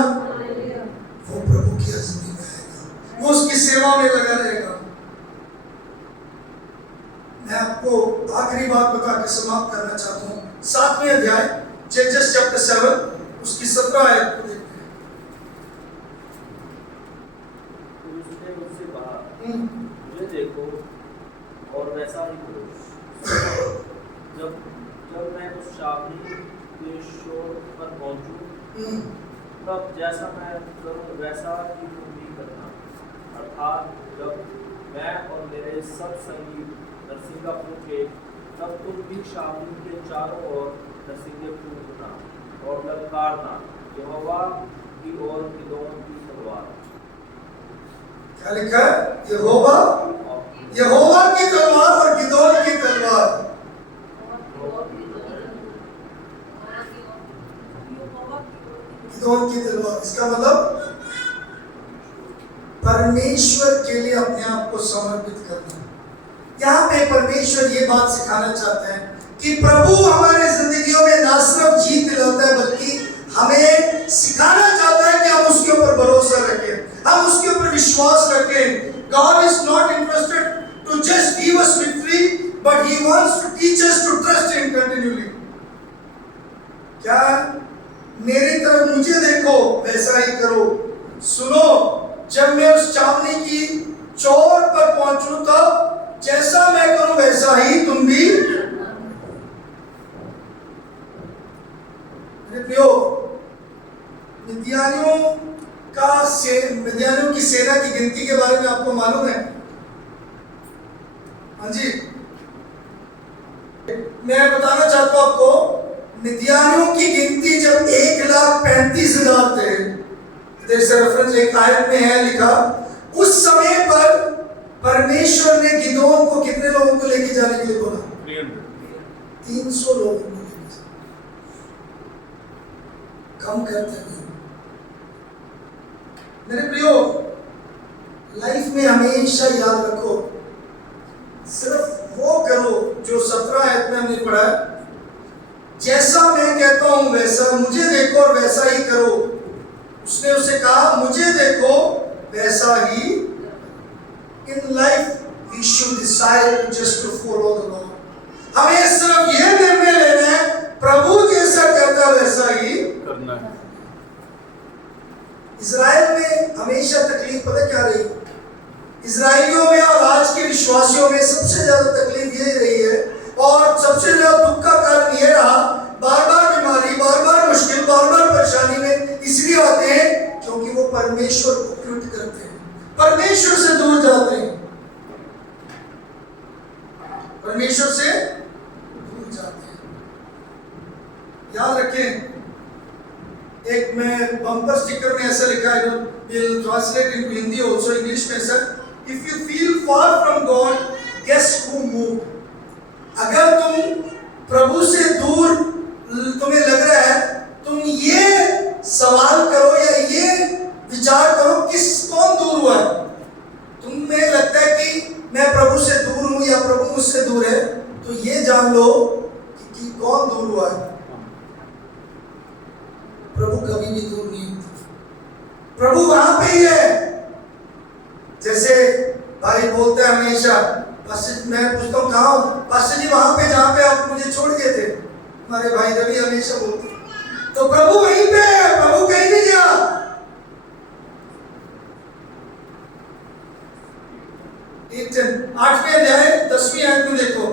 वो प्रभु की हाजिरी में आएगा, वो उसकी सेवा में लगा रहेगा। मैं आपको आखिरी बात बता के समाप्त करना चाहता हूँ। 7वें अध्याय जजेस चैप्टर 7 उसकी 17 आयत को देखते हैं। मुझे देखो और वैसा ही करो। जब मैं उस शादी के शोर पर पहुंचूं, तब जैसा मैं करूं वैसा ही तुम भी करना। अर्थात जब मैं और मेरे सब संगी नरसिंगा फूंके, तब तुम भी शादी के चारों ओर नरसिंगे फूंकना और ललकारना, यहोवा की ओर गिदोन की तलवार। क्या लिखा है? यहोवा की तलवार गिदोन की तलवार, इसका मतलब परमेश्वर के लिए अपने आप को समर्पित करना। यहाँ पे परमेश्वर ये बात सिखाना चाहते हैं कि प्रभु हमारे जिंदगियों में ना सिर्फ जीत दिलाता है, बल्कि हमें सिखाना चाहता है कि हम उसके ऊपर भरोसा रखें, हम उसके ऊपर विश्वास रखें। God is not interested to just give us victory, but He wants to teach us to trust Him continually. क्या मेरी तरफ मुझे देखो वैसा ही करो। सुनो, जब मैं उस चांदनी की चोर पर पहुंचूं तब जैसा मैं करूं वैसा ही तुम भी। मेरे प्रियो, मिद्यानियों की सेना की गिनती के बारे में आपको मालूम है? हाँ जी, मैं बताना चाहता हूं आपको, मिद्यानियों की गिनती जब 1,35,000 थे, जैसे रेफरेंस एक आयत में है लिखा, उस समय पर परमेश्वर ने गिदोन को कितने लोगों को लेके जाने के लिए बोला? 300 लोगों को लेके जाने। कम करते हैं मेरे प्रियो। लाइफ में हमेशा याद रखो, सिर्फ वो करो जो 17 आयत में हमने पढ़ा है, जैसा मैं कहता हूं वैसा मुझे देखो और वैसा ही करो। उसने उसे कहा मुझे देखो वैसा ही। In life we should decide just to follow the Lord. हमें सिर्फ यह निर्णय लेना है, प्रभु जैसा कहता वैसा ही करना है। इजराइल में हमेशा तकलीफ पता क्या रही? इजराइलियों में और आज के विश्वासियों में सबसे ज्यादा तकलीफ ये रही है, और सबसे ज्यादा दुख का कारण ये रहा, बार बार बीमारी, बार बार मुश्किल, बार बार परेशानी में इसलिए आते हैं क्योंकि वो परमेश्वर को क्विट करते हैं, परमेश्वर से दूर जाते हैं, परमेश्वर से दूर जाते हैं। याद रखें, एक में बम्पर स्टिकर में ऐसा लिखा है, will translate into Hindi also, English में ऐसा, if you feel far from God guess who move. अगर तुम प्रभु से दूर तुम्हें लग रहा है, तुम ये सवाल करो या ये विचार करो कौन दूर हुआ है। तुम्हें लगता है कि मैं प्रभु से दूर हूं या प्रभु मुझसे दूर है, तो ये जान लो कि कौन दूर हुआ है। प्रभु कभी भी दूर नहीं होता, प्रभु वहां पे ही है। जैसे भाई बोलते हैं हमेशा, मैं पूछता हूँ कहाँ हूँ? पास्टर जी वहां पे जहाँ पे आप मुझे छोड़ गए थे। हमारे भाई रवि हमेशा बोलते, तो प्रभु वहीं पे है, प्रभु कहीं नहीं गया। एक 8वें अध्याय 10वीं आयत में देखो,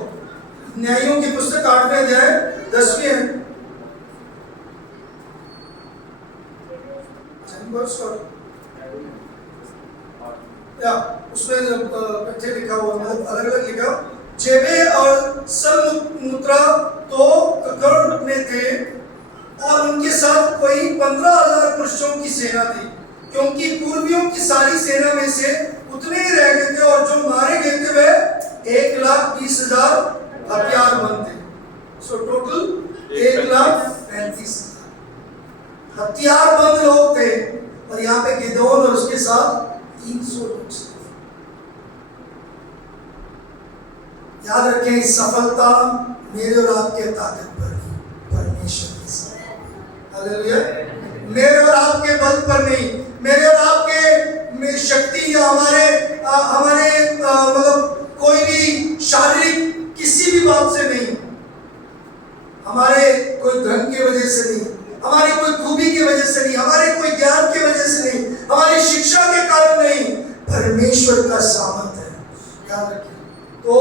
न्यायों की पुस्तक 8वें अध्याय 10वीं आयत। उसमें लिखा हुआ, मतलब अलग अलग लिखा, जेबे और सलमुत्रा तो ककड़ में थे और उनके साथ कोई 15,000 पुरुषों की सेना थी, क्योंकि पूर्वियों की सारी सेना में से उतने ही रह गए थे, और जो मारे गए थे वे 1,20,000 हथियारबंद थे। सो टोटल 1,35,000 हथियारबंद लोग थे, और यहाँ पे गिदोन और उसके साथ 300 लोग थे। याद रखें, सफलता मेरे और आपके ताकत पर नहीं, परमेश्वर की सफलता। हालेलुया। मेरे और आपके बल पर नहीं, मेरे और आपके में शक्ति या हमारे मतलब कोई भी शारीरिक किसी भी बात से नहीं, हमारे कोई धन की वजह से नहीं, हमारी कोई खूबी की वजह से नहीं, हमारे कोई ज्ञान की वजह से नहीं, हमारी शिक्षा के कारण नहीं, परमेश्वर का सामर्थ है। याद रखिए। तो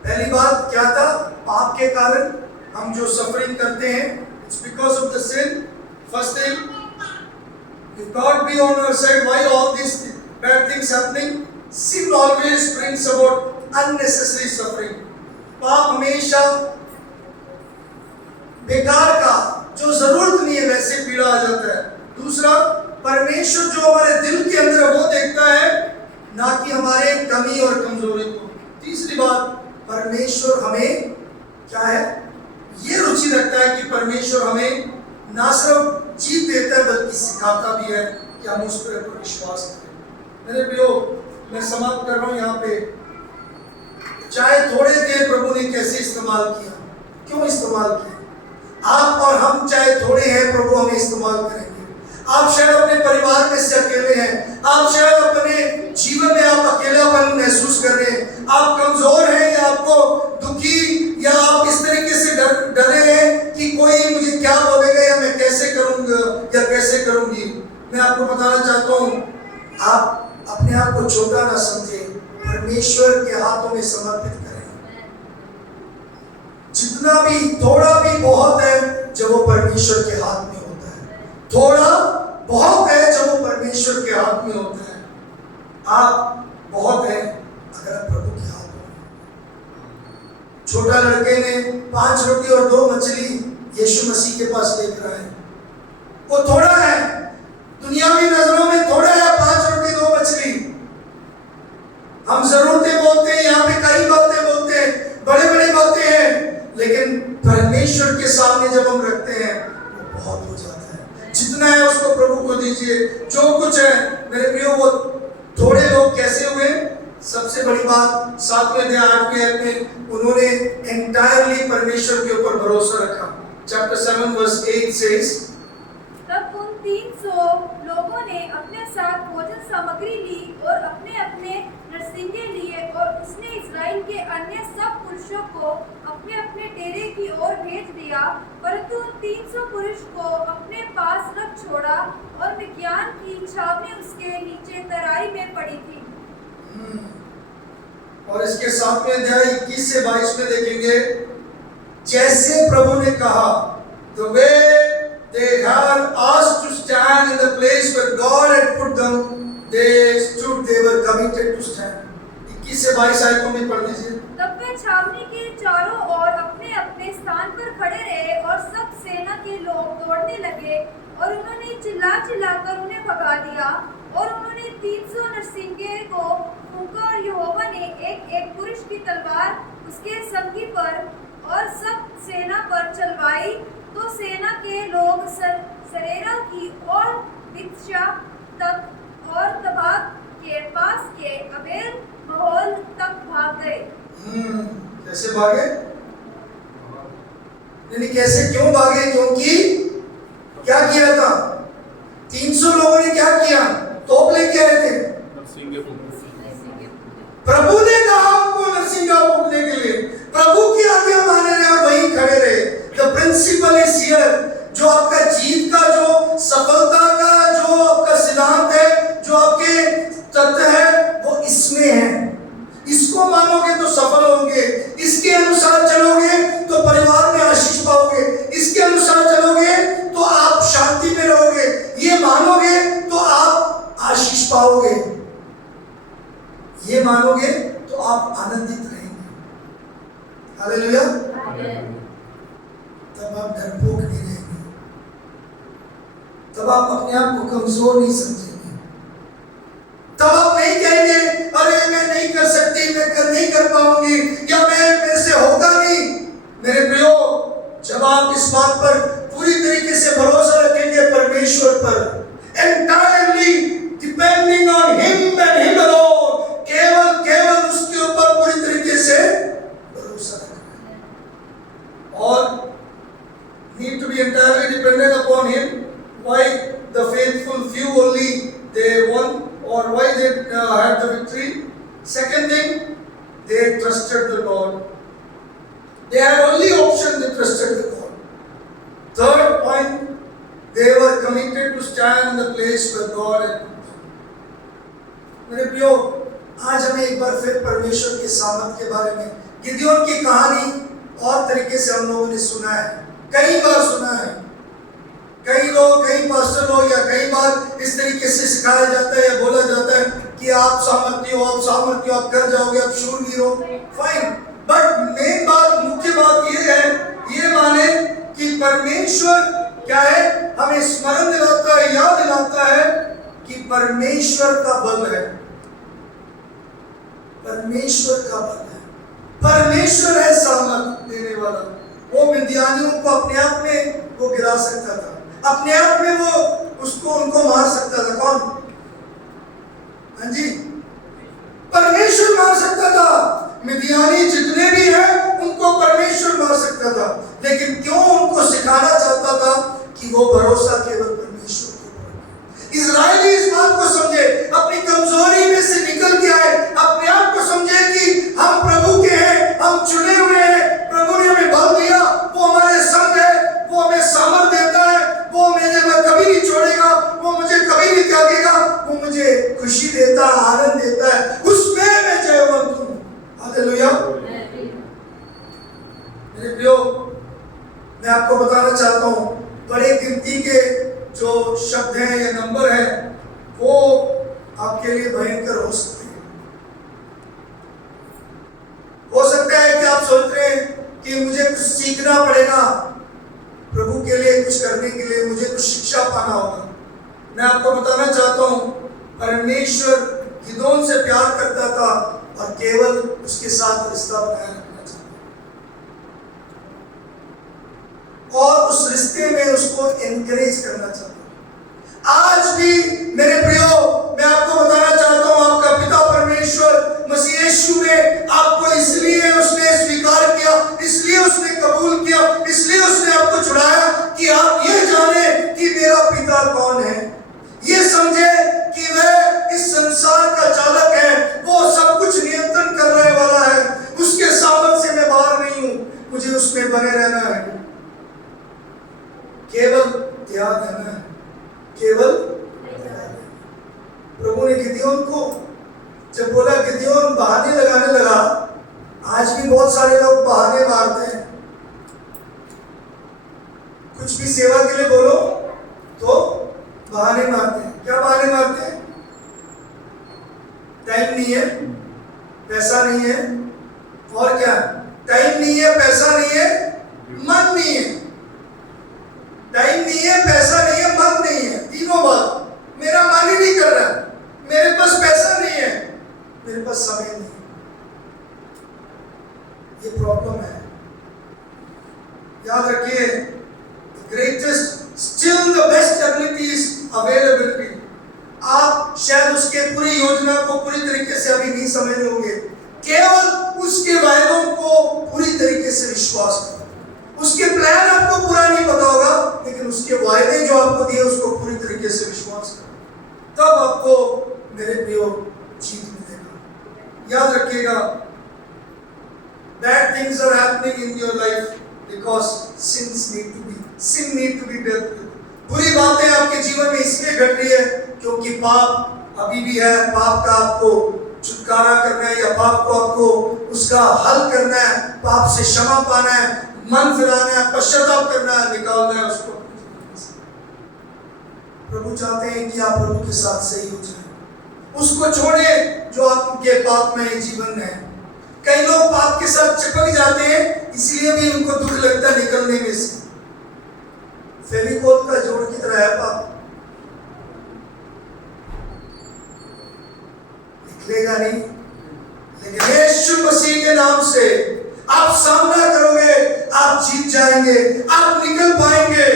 पहली बात क्या था? पाप के कारण हम जो सफरिंग करते हैं, it's because of the sin. First thing, if God be on our side, why all these bad things happening? Sin always brings about unnecessary suffering. पाप हमेशा बेकार का, जो जरूरत नहीं है वैसे पीड़ा आ जाता है। दूसरा, परमेश्वर जो हमारे दिल के अंदर है वो देखता है, ना कि हमारे कमी और कमजोरी को। तीसरी बात, परमेश्वर हमें क्या है, ये रुचि रखता है कि परमेश्वर हमें ना सिर्फ जीत देता है बल्कि सिखाता भी है कि हम उस पर विश्वास करें। मेरे प्रियो, मैं समाप्त कर रहा हूँ यहाँ पे। चाहे थोड़े थे, प्रभु ने कैसे इस्तेमाल किया, क्यों इस्तेमाल किया। आप और हम चाहे थोड़े हैं, प्रभु हमें इस्तेमाल करेंगे। आप शायद अपने परिवार में से अकेले हैं, आप शायद अपने जीवन में आप अकेलापन महसूस कर रहे हैं, आप कमजोर हैं या आपको दुखी या आप इस तरीके से डरे हैं कि कोई मुझे क्या बोलेगा या मैं कैसे करूंगा या कैसे करूंगी। मैं आपको बताना चाहता हूँ, आप अपने आप को छोटा ना समझें, परमेश्वर के हाथों में समर्पित करें। जितना भी, थोड़ा भी बहुत है जब वो परमेश्वर के हाथ में होता है, थोड़ा बहुत है जब वो परमेश्वर के हाथ में होता है। आप बहुत है अगर आप प्रभु के हाथ में। छोटा लड़के ने 5 रोटी और 2 मछली यीशु मसीह के पास लेकर आए। वो थोड़ा है, दुनियावी नजरों में थोड़ा है 5 रोटी 2 मछली। हम जरूरतें बोलते हैं, यहाँ पे कई बातें बोलते हैं, बड़े बड़े बातें हैं, लेकिन परमेश्वर के सामने जब हम रखते हैं वो बहुत हो जाता है। जितना है उसको प्रभु को दीजिए, जो कुछ है। मेरे प्रियो, वो थोड़े लोग कैसे हुए? सबसे बड़ी बात 7वें अध्याय 8वें आयत में उन्होंने एंटायरली परमेश्वर के ऊपर भरोसा रखा। चैप्टर 7 वर्स 8 says, तब उन 300 लोगों ने अपने साथ भोजन सामग्री ली और अपने अपने नरसिंगे लिए, और उसने इस्राएल के अन्य सब पुरुषों को अपने अपने डेरे की ओर भेज दिया। परंतु उन 300 पुरुष को अपने पास रख छोड़ा, और मिक्यान की छावनी उसके नीचे तराई में पड़ी थी। और इसके 7वें अध्याय 21 से 22 में देखेंगे, जैसे प्रभु ने कहा, the way they had asked to stand in the place where God had put them, they stood, they were committed to stand। 21 से 22 आयतों में पढ़ लीजिए। तब वे छावनी के चारों ओर अपने अपने स्थान पर खड़े रहे, और सब सेना के लोग दौड़ने लगे, और उन्होंने चिल्ला चिल्लाकर उन्हें भगा दिया, और उन्होंने 300 नरसिंगे को फूंका, और यहोवा ने एक एक पुरुष की तलवार उसके संगी पर और सब सेना पर चलवाई। तो सेना के लोग सरेरा की और दिक्षा तक और तबाक के पास के अबेल महल तक भाग गए। कैसे भागे? नहीं, कैसे, क्यों भागे? क्योंकि क्या किया था? 300 लोगों ने क्या किया? तोप लेके आए थे। प्रभु ने कहा हमको नरसिंगा फूंकने के लिए, प्रभु की आज्ञा माने रहे और वहीं खड़े रहे। The principle is here। जो आपका जीत का, जो सफलता का, जो आपका सिद्धांत है, जो आपके तत्व है, वो इसमें है। इसको मानोगे तो सफल होंगे, इसके अनुसार चलोगे तो परिवार में आशीष पाओगे, इसके अनुसार चलोगे तो आप शांति में रहोगे, ये मानोगे तो आप आशीष पाओगे, ये मानोगे तो आप आनंदित रहेंगे। हालेलुया। तब आप डरपोक नहीं रहेंगे, तब आप अपने आप को कमजोर नहीं समझेंगे, तब आप नहीं कहेंगे अरे मैं नहीं कर सकती, मैं नहीं कर पाऊंगी, या मेरे से होगा नहीं। मेरे प्रियो, जब आप इस बात पर पूरी तरीके से भरोसा रखेंगे परमेश्वर पर, entirely depending on him and him alone, केवल उसके ऊपर पूरी तरीके से भरोसा रखना, और need to be entirely dependent upon him. Why the faithful few only they won, or why they had the victory? Second thing, they trusted the Lord. They had only option, they trusted the Lord. Third point, they were committed to stand in the place where God had put them. मेरे प्रियो, आज हमें एक बार फिर परमेश्वर के सामर्थ के बारे में, गिदियोन की कहानी और तरीके से हम लोगों ने सुना है, कई बार सुना है। कई लोग, कई पास्टर लोग, या कई बार इस तरीके से सिखाया जाता है या बोला जाता है कि आप सामर्थ्य हो, आप कर जाओगे, आप शूरवीर हो। फाइन, बट मेन बात, मुख्य बात ये है, ये माने कि परमेश्वर क्या है, हमें स्मरण दिलाता है, याद दिलाता है कि परमेश्वर का बल है, परमेश्वर का बल है, परमेश्वर है सामर्थ देने वाला। वो मिद्यानियों को अपने आप में वो गिरा सकता था, अपने आप में वो उसको उनको मार सकता था। कौन? हाँ जी, परमेश्वर मार सकता था। मिद्यानी जितने भी हैं उनको परमेश्वर मार सकता था, लेकिन क्यों उनको सिखाना चाहता था कि वो भरोसा केवल परमेश्वर के ऊपर। इजरायली इस बात को समझे, अपनी कमजोरी में से निकल के आए, अपने आप को समझे कि हम प्रभु के हैं, हम चुने हुए हैं, प्रभु ने हमें बल दिया, वो हमारे संग है, वो हमें सामर्थ देता है, वो मुझे कभी नहीं छोड़ेगा, वो मुझे कभी नहीं त्यागेगा, वो मुझे खुशी देता है, आनंद देता है, उसमें मैं जयवंत हूँ। हालेलुया। मेरे प्रियो, मैं आपको बताना चाहता हूँ, बड़े गिनती के जो शब्द हैं या नंबर हैं, वो आपके लिए भयंकर हो सकते हैं। हो सकता है कि आप सोच रहे हैं कि मुझे कुछ सीखना पड़ेगा, प्रभु के लिए कुछ करने के लिए मुझे कुछ शिक्षा पाना होगा। मैं आपको बताना चाहता हूँ, परमेश्वर गिदोन से प्यार करता था और केवल उसके साथ रिश्ता बनाए रखना चाहता और उस रिश्ते में उसको एनकरेज करना चाहता। आज भी मेरे प्रियो, मैं आपको बताना चाहता हूँ, आपका पिता परमेश्वर मसीह यीशु में आपको इसलिए उसने स्वीकार किया, इसलिए उसने कबूल किया, इसलिए उसने आपको छुड़ाया कि आप ये जाने कि मेरा पिता कौन है, ये समझे कि वह इस संसार का चालक है, वो सब कुछ नियंत्रण करने वाला है, उसके सामर्थ्य से मैं बाहर नहीं हूं, मुझे उसमें बने रहना है, केवल ध्यान रहना है, केवल। प्रभु ने गिदोन को जब बोला, गिदोन बहाने लगाने लगा। आज भी बहुत सारे लोग बहाने मारते हैं, कुछ भी सेवा के लिए बोलो तो बहाने मारते हैं। क्या बहाने मारते हैं? टाइम नहीं है, पैसा नहीं है, और क्या? टाइम नहीं है, पैसा नहीं है, मन नहीं है। टाइम नहीं है, पैसा नहीं है, मन नहीं है, तीनों बात। मेरा मन ही नहीं कर रहा, मेरे पास पैसा नहीं है, मेरे पास समय नहीं है। ये प्रॉब्लम है। याद रखिए, greatest still the best ability is availability. आप शायद उसके पूरी योजना को पूरी तरीके से अभी नहीं समझ रहे होंगे, केवल उसके वायदों को पूरी तरीके से विश्वास करो। उसके प्लान आपको पूरा नहीं पता होगा, लेकिन उसके वायदे जो आपको दिए उसको पूरी तरीके से विश्वास करो, तब आपको मेरे प्रियो जीत मिलेगा। याद रखिएगा, bad things are happening in your life because sin need to be dealt with। बुरी बातें आपके जीवन में इसलिए घट रही है क्योंकि पाप अभी भी है। पाप का आपको छुटकारा करना है, या पाप को आपको उसका हल करना है, पाप से क्षमा पाना है, मन फिराना है, पश्चाताप करना है, निकालना है उसको। प्रभु चाहते हैं कि आप प्रभु के साथ सही हो जाए, उसको छोड़े जो आपके पाप में जीवन में है। कई लोग पाप के साथ चिपक जाते हैं, इसलिए भी उनको दुख लगता है निकलने में से। फेविकोल का जोड़ की तरह है पाप, निकलेगा नहीं, लेकिन यीशु मसीह के नाम से आप सामना करोगे, आप जीत जाएंगे, आप निकल पाएंगे।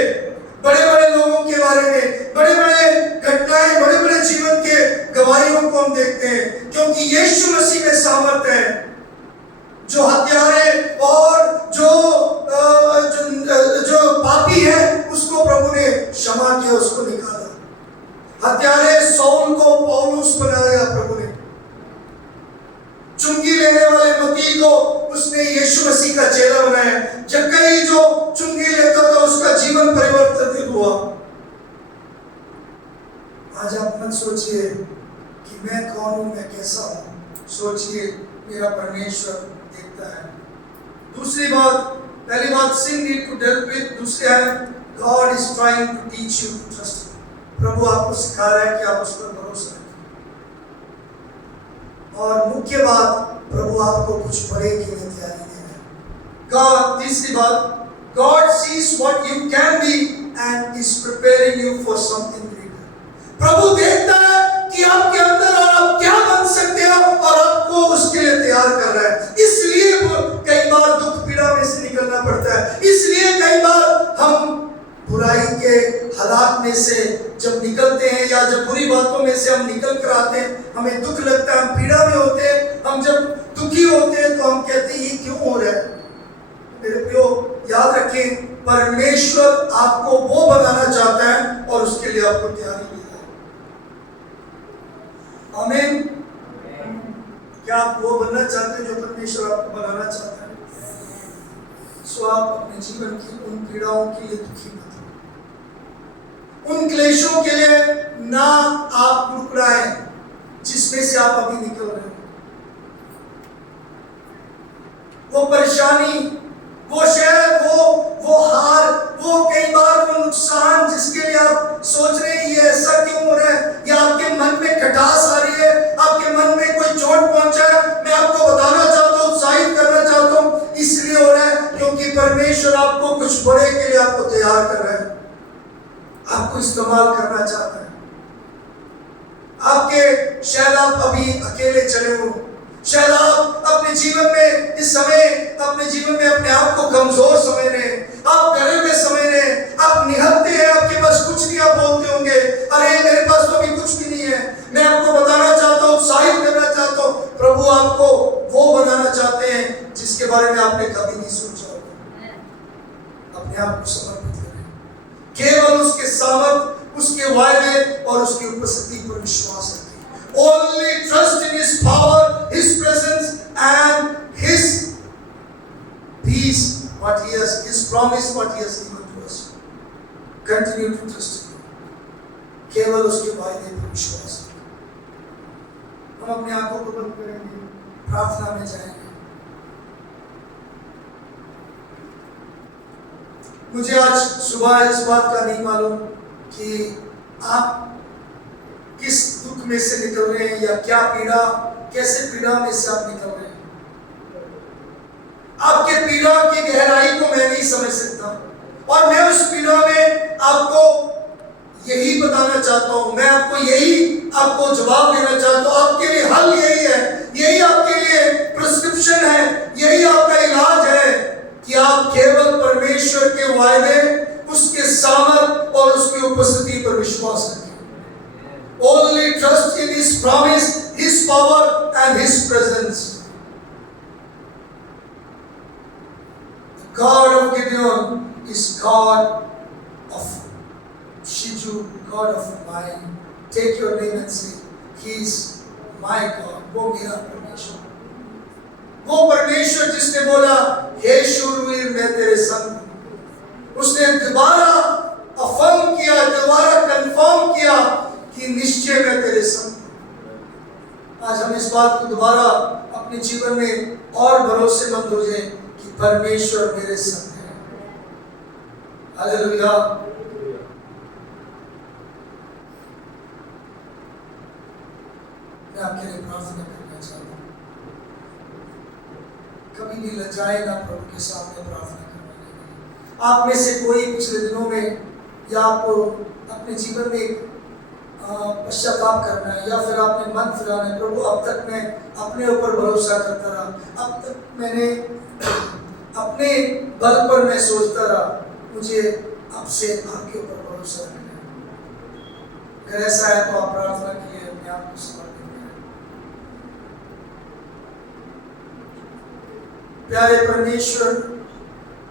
बड़े बड़े लोगों के बारे में, बड़े बड़े घटनाएं, बड़े बड़े जीवन के गवाहियों को हम देखते हैं, क्योंकि यीशु मसीह में सामर्थ्य है। जो हत्यारे और जो पापी है, उसको प्रभु ने क्षमा किया, उसको निकाला। हत्यारे सौल को पौलुस बनाया प्रभु ने। चुंगी लेने वाले मती को उसने यीशु मसीह का चेला बनाया। जक्कई जो चुंगी लेता था उसका जीवन परिवर्तित हुआ। आज आप मत सोचिए कि मैं कौन हूं, मैं कैसा हूं। सोचिए मेरा परमेश्वर देखता है। दूसरी बात, पहली बात sin need to deal with, दूसरी है God is trying to teach you to trust Him। प्रभु आपको सिखा रहा है कि आप उस पर भरोसा रखें। और मुख्य बात, प्रभु आपको कुछ बड़े के लिए तैयारी दे रहा है। God, तीसरी बात, God sees what you can be and is preparing you for something greater। प्रभु देखता है कि आपके अंदर और आप क्या बन सकते हो और आपको उसके लिए तैयार कर रहा है। इसलिए कई बार दुख पीड़ा में से निकलना पड़ता है, इसलिए कई बार हम बुराई के में से जब निकलते हैं या जब बुरी बातों में से हम निकल कर आते हैं, हमें दुख लगता है, हम पीड़ा में होते हैं, हम जब दुखी होते हैं तो हम कहते हैं ये क्यों हो रहा है। मेरे प्रियो, याद रखें, परमेश्वर आपको वो बनाना चाहता है और उसके लिए आपको तैयारी देता है। आमीन। क्या आप वो बनना चाहते हैं जो परमेश्वर आपको बनाना चाहता है? सो आप अपने जीवन की उन पीड़ाओं के लिए दुखी मत हो, उन क्लेशों के लिए ना आप कुड़कुड़ाएं जिसमें से आप अभी निकल रहे हो। वो परेशानी, वो शायद वो हार, वो कई बार वो नुकसान जिसके लिए आप सोच रहे हैं ये ऐसा क्यों हो रहा है, या आपके मन में खटास आ रही है, आपके मन में कोई चोट पहुंचा है, मैं आपको बताना चाहता हूँ, उत्साहित करना चाहता हूँ, इसलिए हो रहा है क्योंकि परमेश्वर आपको कुछ बड़े के लिए आपको तैयार कर रहा है, आपको इस्तेमाल करना चाहता है। आपके शायद आप अभी अकेले चले हो, शायद आप अपने जीवन में इस समय अपने जीवन में अपने आप को कमजोर समझ रहे हैं, आप डरे हुए समझ रहे हैं, आप निहत्ते हैं, आपके पास कुछ नहीं, आप बोलते होंगे अरे मेरे पास तो अभी कुछ भी नहीं है। मैं आपको बताना चाहता हूँ, उत्साहित करना चाहता हूँ, प्रभु आपको वो बनाना चाहते हैं जिसके बारे में आपने कभी नहीं सोचा होगा। अपने आप को समर्पित करें, केवल उसके सामर्थ, उसके वायदे और उसकी उपस्थिति पर विश्वास रखें। Only trust in His power, His presence and His peace, what He has, His promise, what He has given to us. Continue to trust in Him. केवल उसके वायदे पर विश्वास रखें। हम अपने आंखों को बंद करेंगे, प्रार्थना में जाएंगे। मुझे आज सुबह इस बात का नहीं मालूम कि आप किस दुख में से निकल रहे हैं या क्या पीड़ा, कैसे पीड़ा में से आप निकल रहे हैं। आपके पीड़ा की गहराई को मैं नहीं समझ सकता और मैं उस पीड़ा में आपको यही बताना चाहता हूं, मैं आपको जवाब देना चाहता हूं। आपके लिए हल यही है, यही आपके लिए प्रिस्क्रिप्शन है, यही आपका इलाज है कि आप केवल परमेश्वर के वायदे, उसके सामर्थ और उसकी उपस्थिति पर विश्वास रखें। Only trust in His promise, His power and His presence. The God of Gideon is God of Shiju, God of mine. Take your name and say, He is my God. वो मेरा परमेश्वर, वो परमेश्वर जिसने बोला हे शूरवीर मैं तेरे संग हूं, उसने दोबारा अफर्म किया, दोबारा कंफर्म किया कि निश्चय मैं तेरे संग हूं। आज हम इस बात को दोबारा अपने जीवन में और भरोसेमंद हो जाए कि परमेश्वर मेरे संग है। हालेलुया। मैं आपके लिए प्रार्थना करना चाहता हूँ। कभी भी लजाए ना प्रभु के सामने प्रार्थना करने के लिए। आप में से कोई पिछले दिनों में या आपको अपने जीवन में पश्चाताप करना है या फिर आपने मन फिराना है, प्रभु अब तक मैं अपने ऊपर भरोसा करता रहा, अब तक मैंने अपने बल पर मैं सोचता रहा, मुझे अब से आपके ऊपर भरोसा रखना है। अगर ऐसा है तो आप प्रार्थना के लिए अपने आप को समर्पित करें। प्यारे परमेश्वर,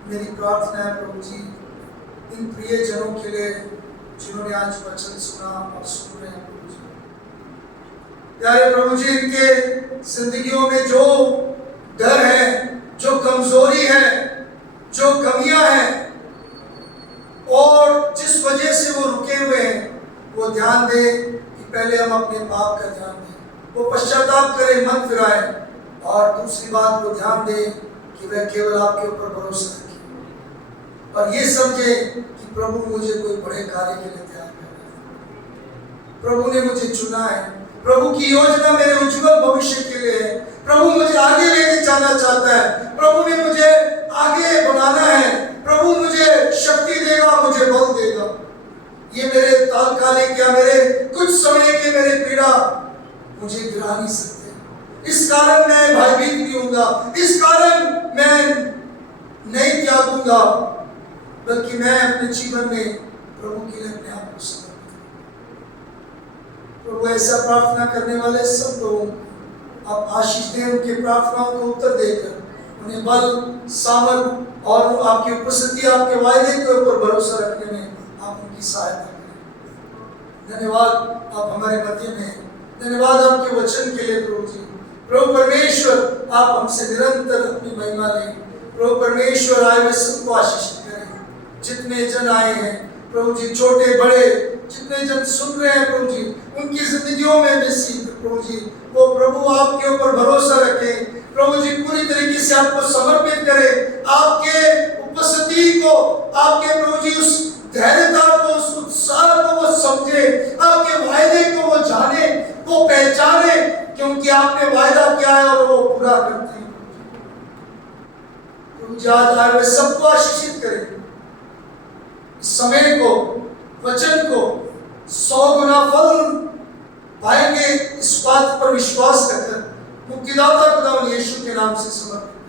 मेरी प्रार्थना है प्रभु जी इन प्रिय जनों के लिए जिन्होंने आज वचन सुना और सुन रहे हैं प्रभु जी। प्यारे प्रभु जी, इनके जिंदगियों में जो डर है, जो कमजोरी है, जो कमियां हैं और जिस वजह से वो रुके हुए हैं, वो ध्यान दे कि पहले हम अपने पाप का ध्यान दें, वो पश्चाताप करें, मन फिराए, और दूसरी बात वो ध्यान दे कि वह केवल आपके ऊपर भरोसा रखे और ये समझे कि प्रभु मुझे कोई बड़े कार्य के लिए तैयार कर रहा है। प्रभु ने मुझे चुना है, प्रभु की योजना मेरे उज्जवल भविष्य के लिए है। प्रभु मुझे आगे लेके जाना चाहता है, प्रभु ने मुझे आगे बढ़ाना है, प्रभु मुझे शक्ति देगा, मुझे बल देगा। ये मेरे तात्कालिक या मेरे कुछ समय के मेरे पीड़ा मुझे गिरा नहीं सकते। इस कारण मैं भयभीत नहीं होऊंगा, इस कारण मैं नहीं त्यागूंगा, बल्कि मैं अपने जीवन में प्रभु के लिए अपने आप को प्रभु ऐसा प्रार्थना करने वाले सब लोगों आप आशीष दें, उनकी प्रार्थनाओं को उत्तर देकर उन्हें बल, सामर्थ और आपकी उपस्थिति, आपके वायदे के ऊपर भरोसा रखने में आप उनकी सहायता करें। धन्यवाद आप हमारे मध्य में हैं। धन्यवाद आपके वचन के लिए प्रभु जी। प्रभु परमेश्वर आप हमसे निरंतर अपनी महिमा लें। प्रभु परमेश्वर आए हुए सबको आशीषित करें। जितने जन आए हैं प्रभु जी, छोटे बड़े जितने जन सुन रहे हैं प्रभु जी, उनकी जिंदगियों में बेसी प्रभु जी वो प्रभु आपके ऊपर भरोसा रखें। प्रभु जी पूरी तरीके से आपको समर्पित करें। आपके उपस्थिति को, आपके प्रभु जी उस धैर्यता को, उस उत्साह को वो समझे, आपके वायदे को वो जाने, वो पहचाने, क्योंकि आपने वायदा किया है और वो पूरा करते हैं। प्रभु जी आज आए हुए सबको आशीषित करें। इस समय को, वचन को 100 गुना फल पाएंगे, इस बात पर विश्वास रखकर मुक्तिदाता खुदा यीशु के नाम से समर्पित।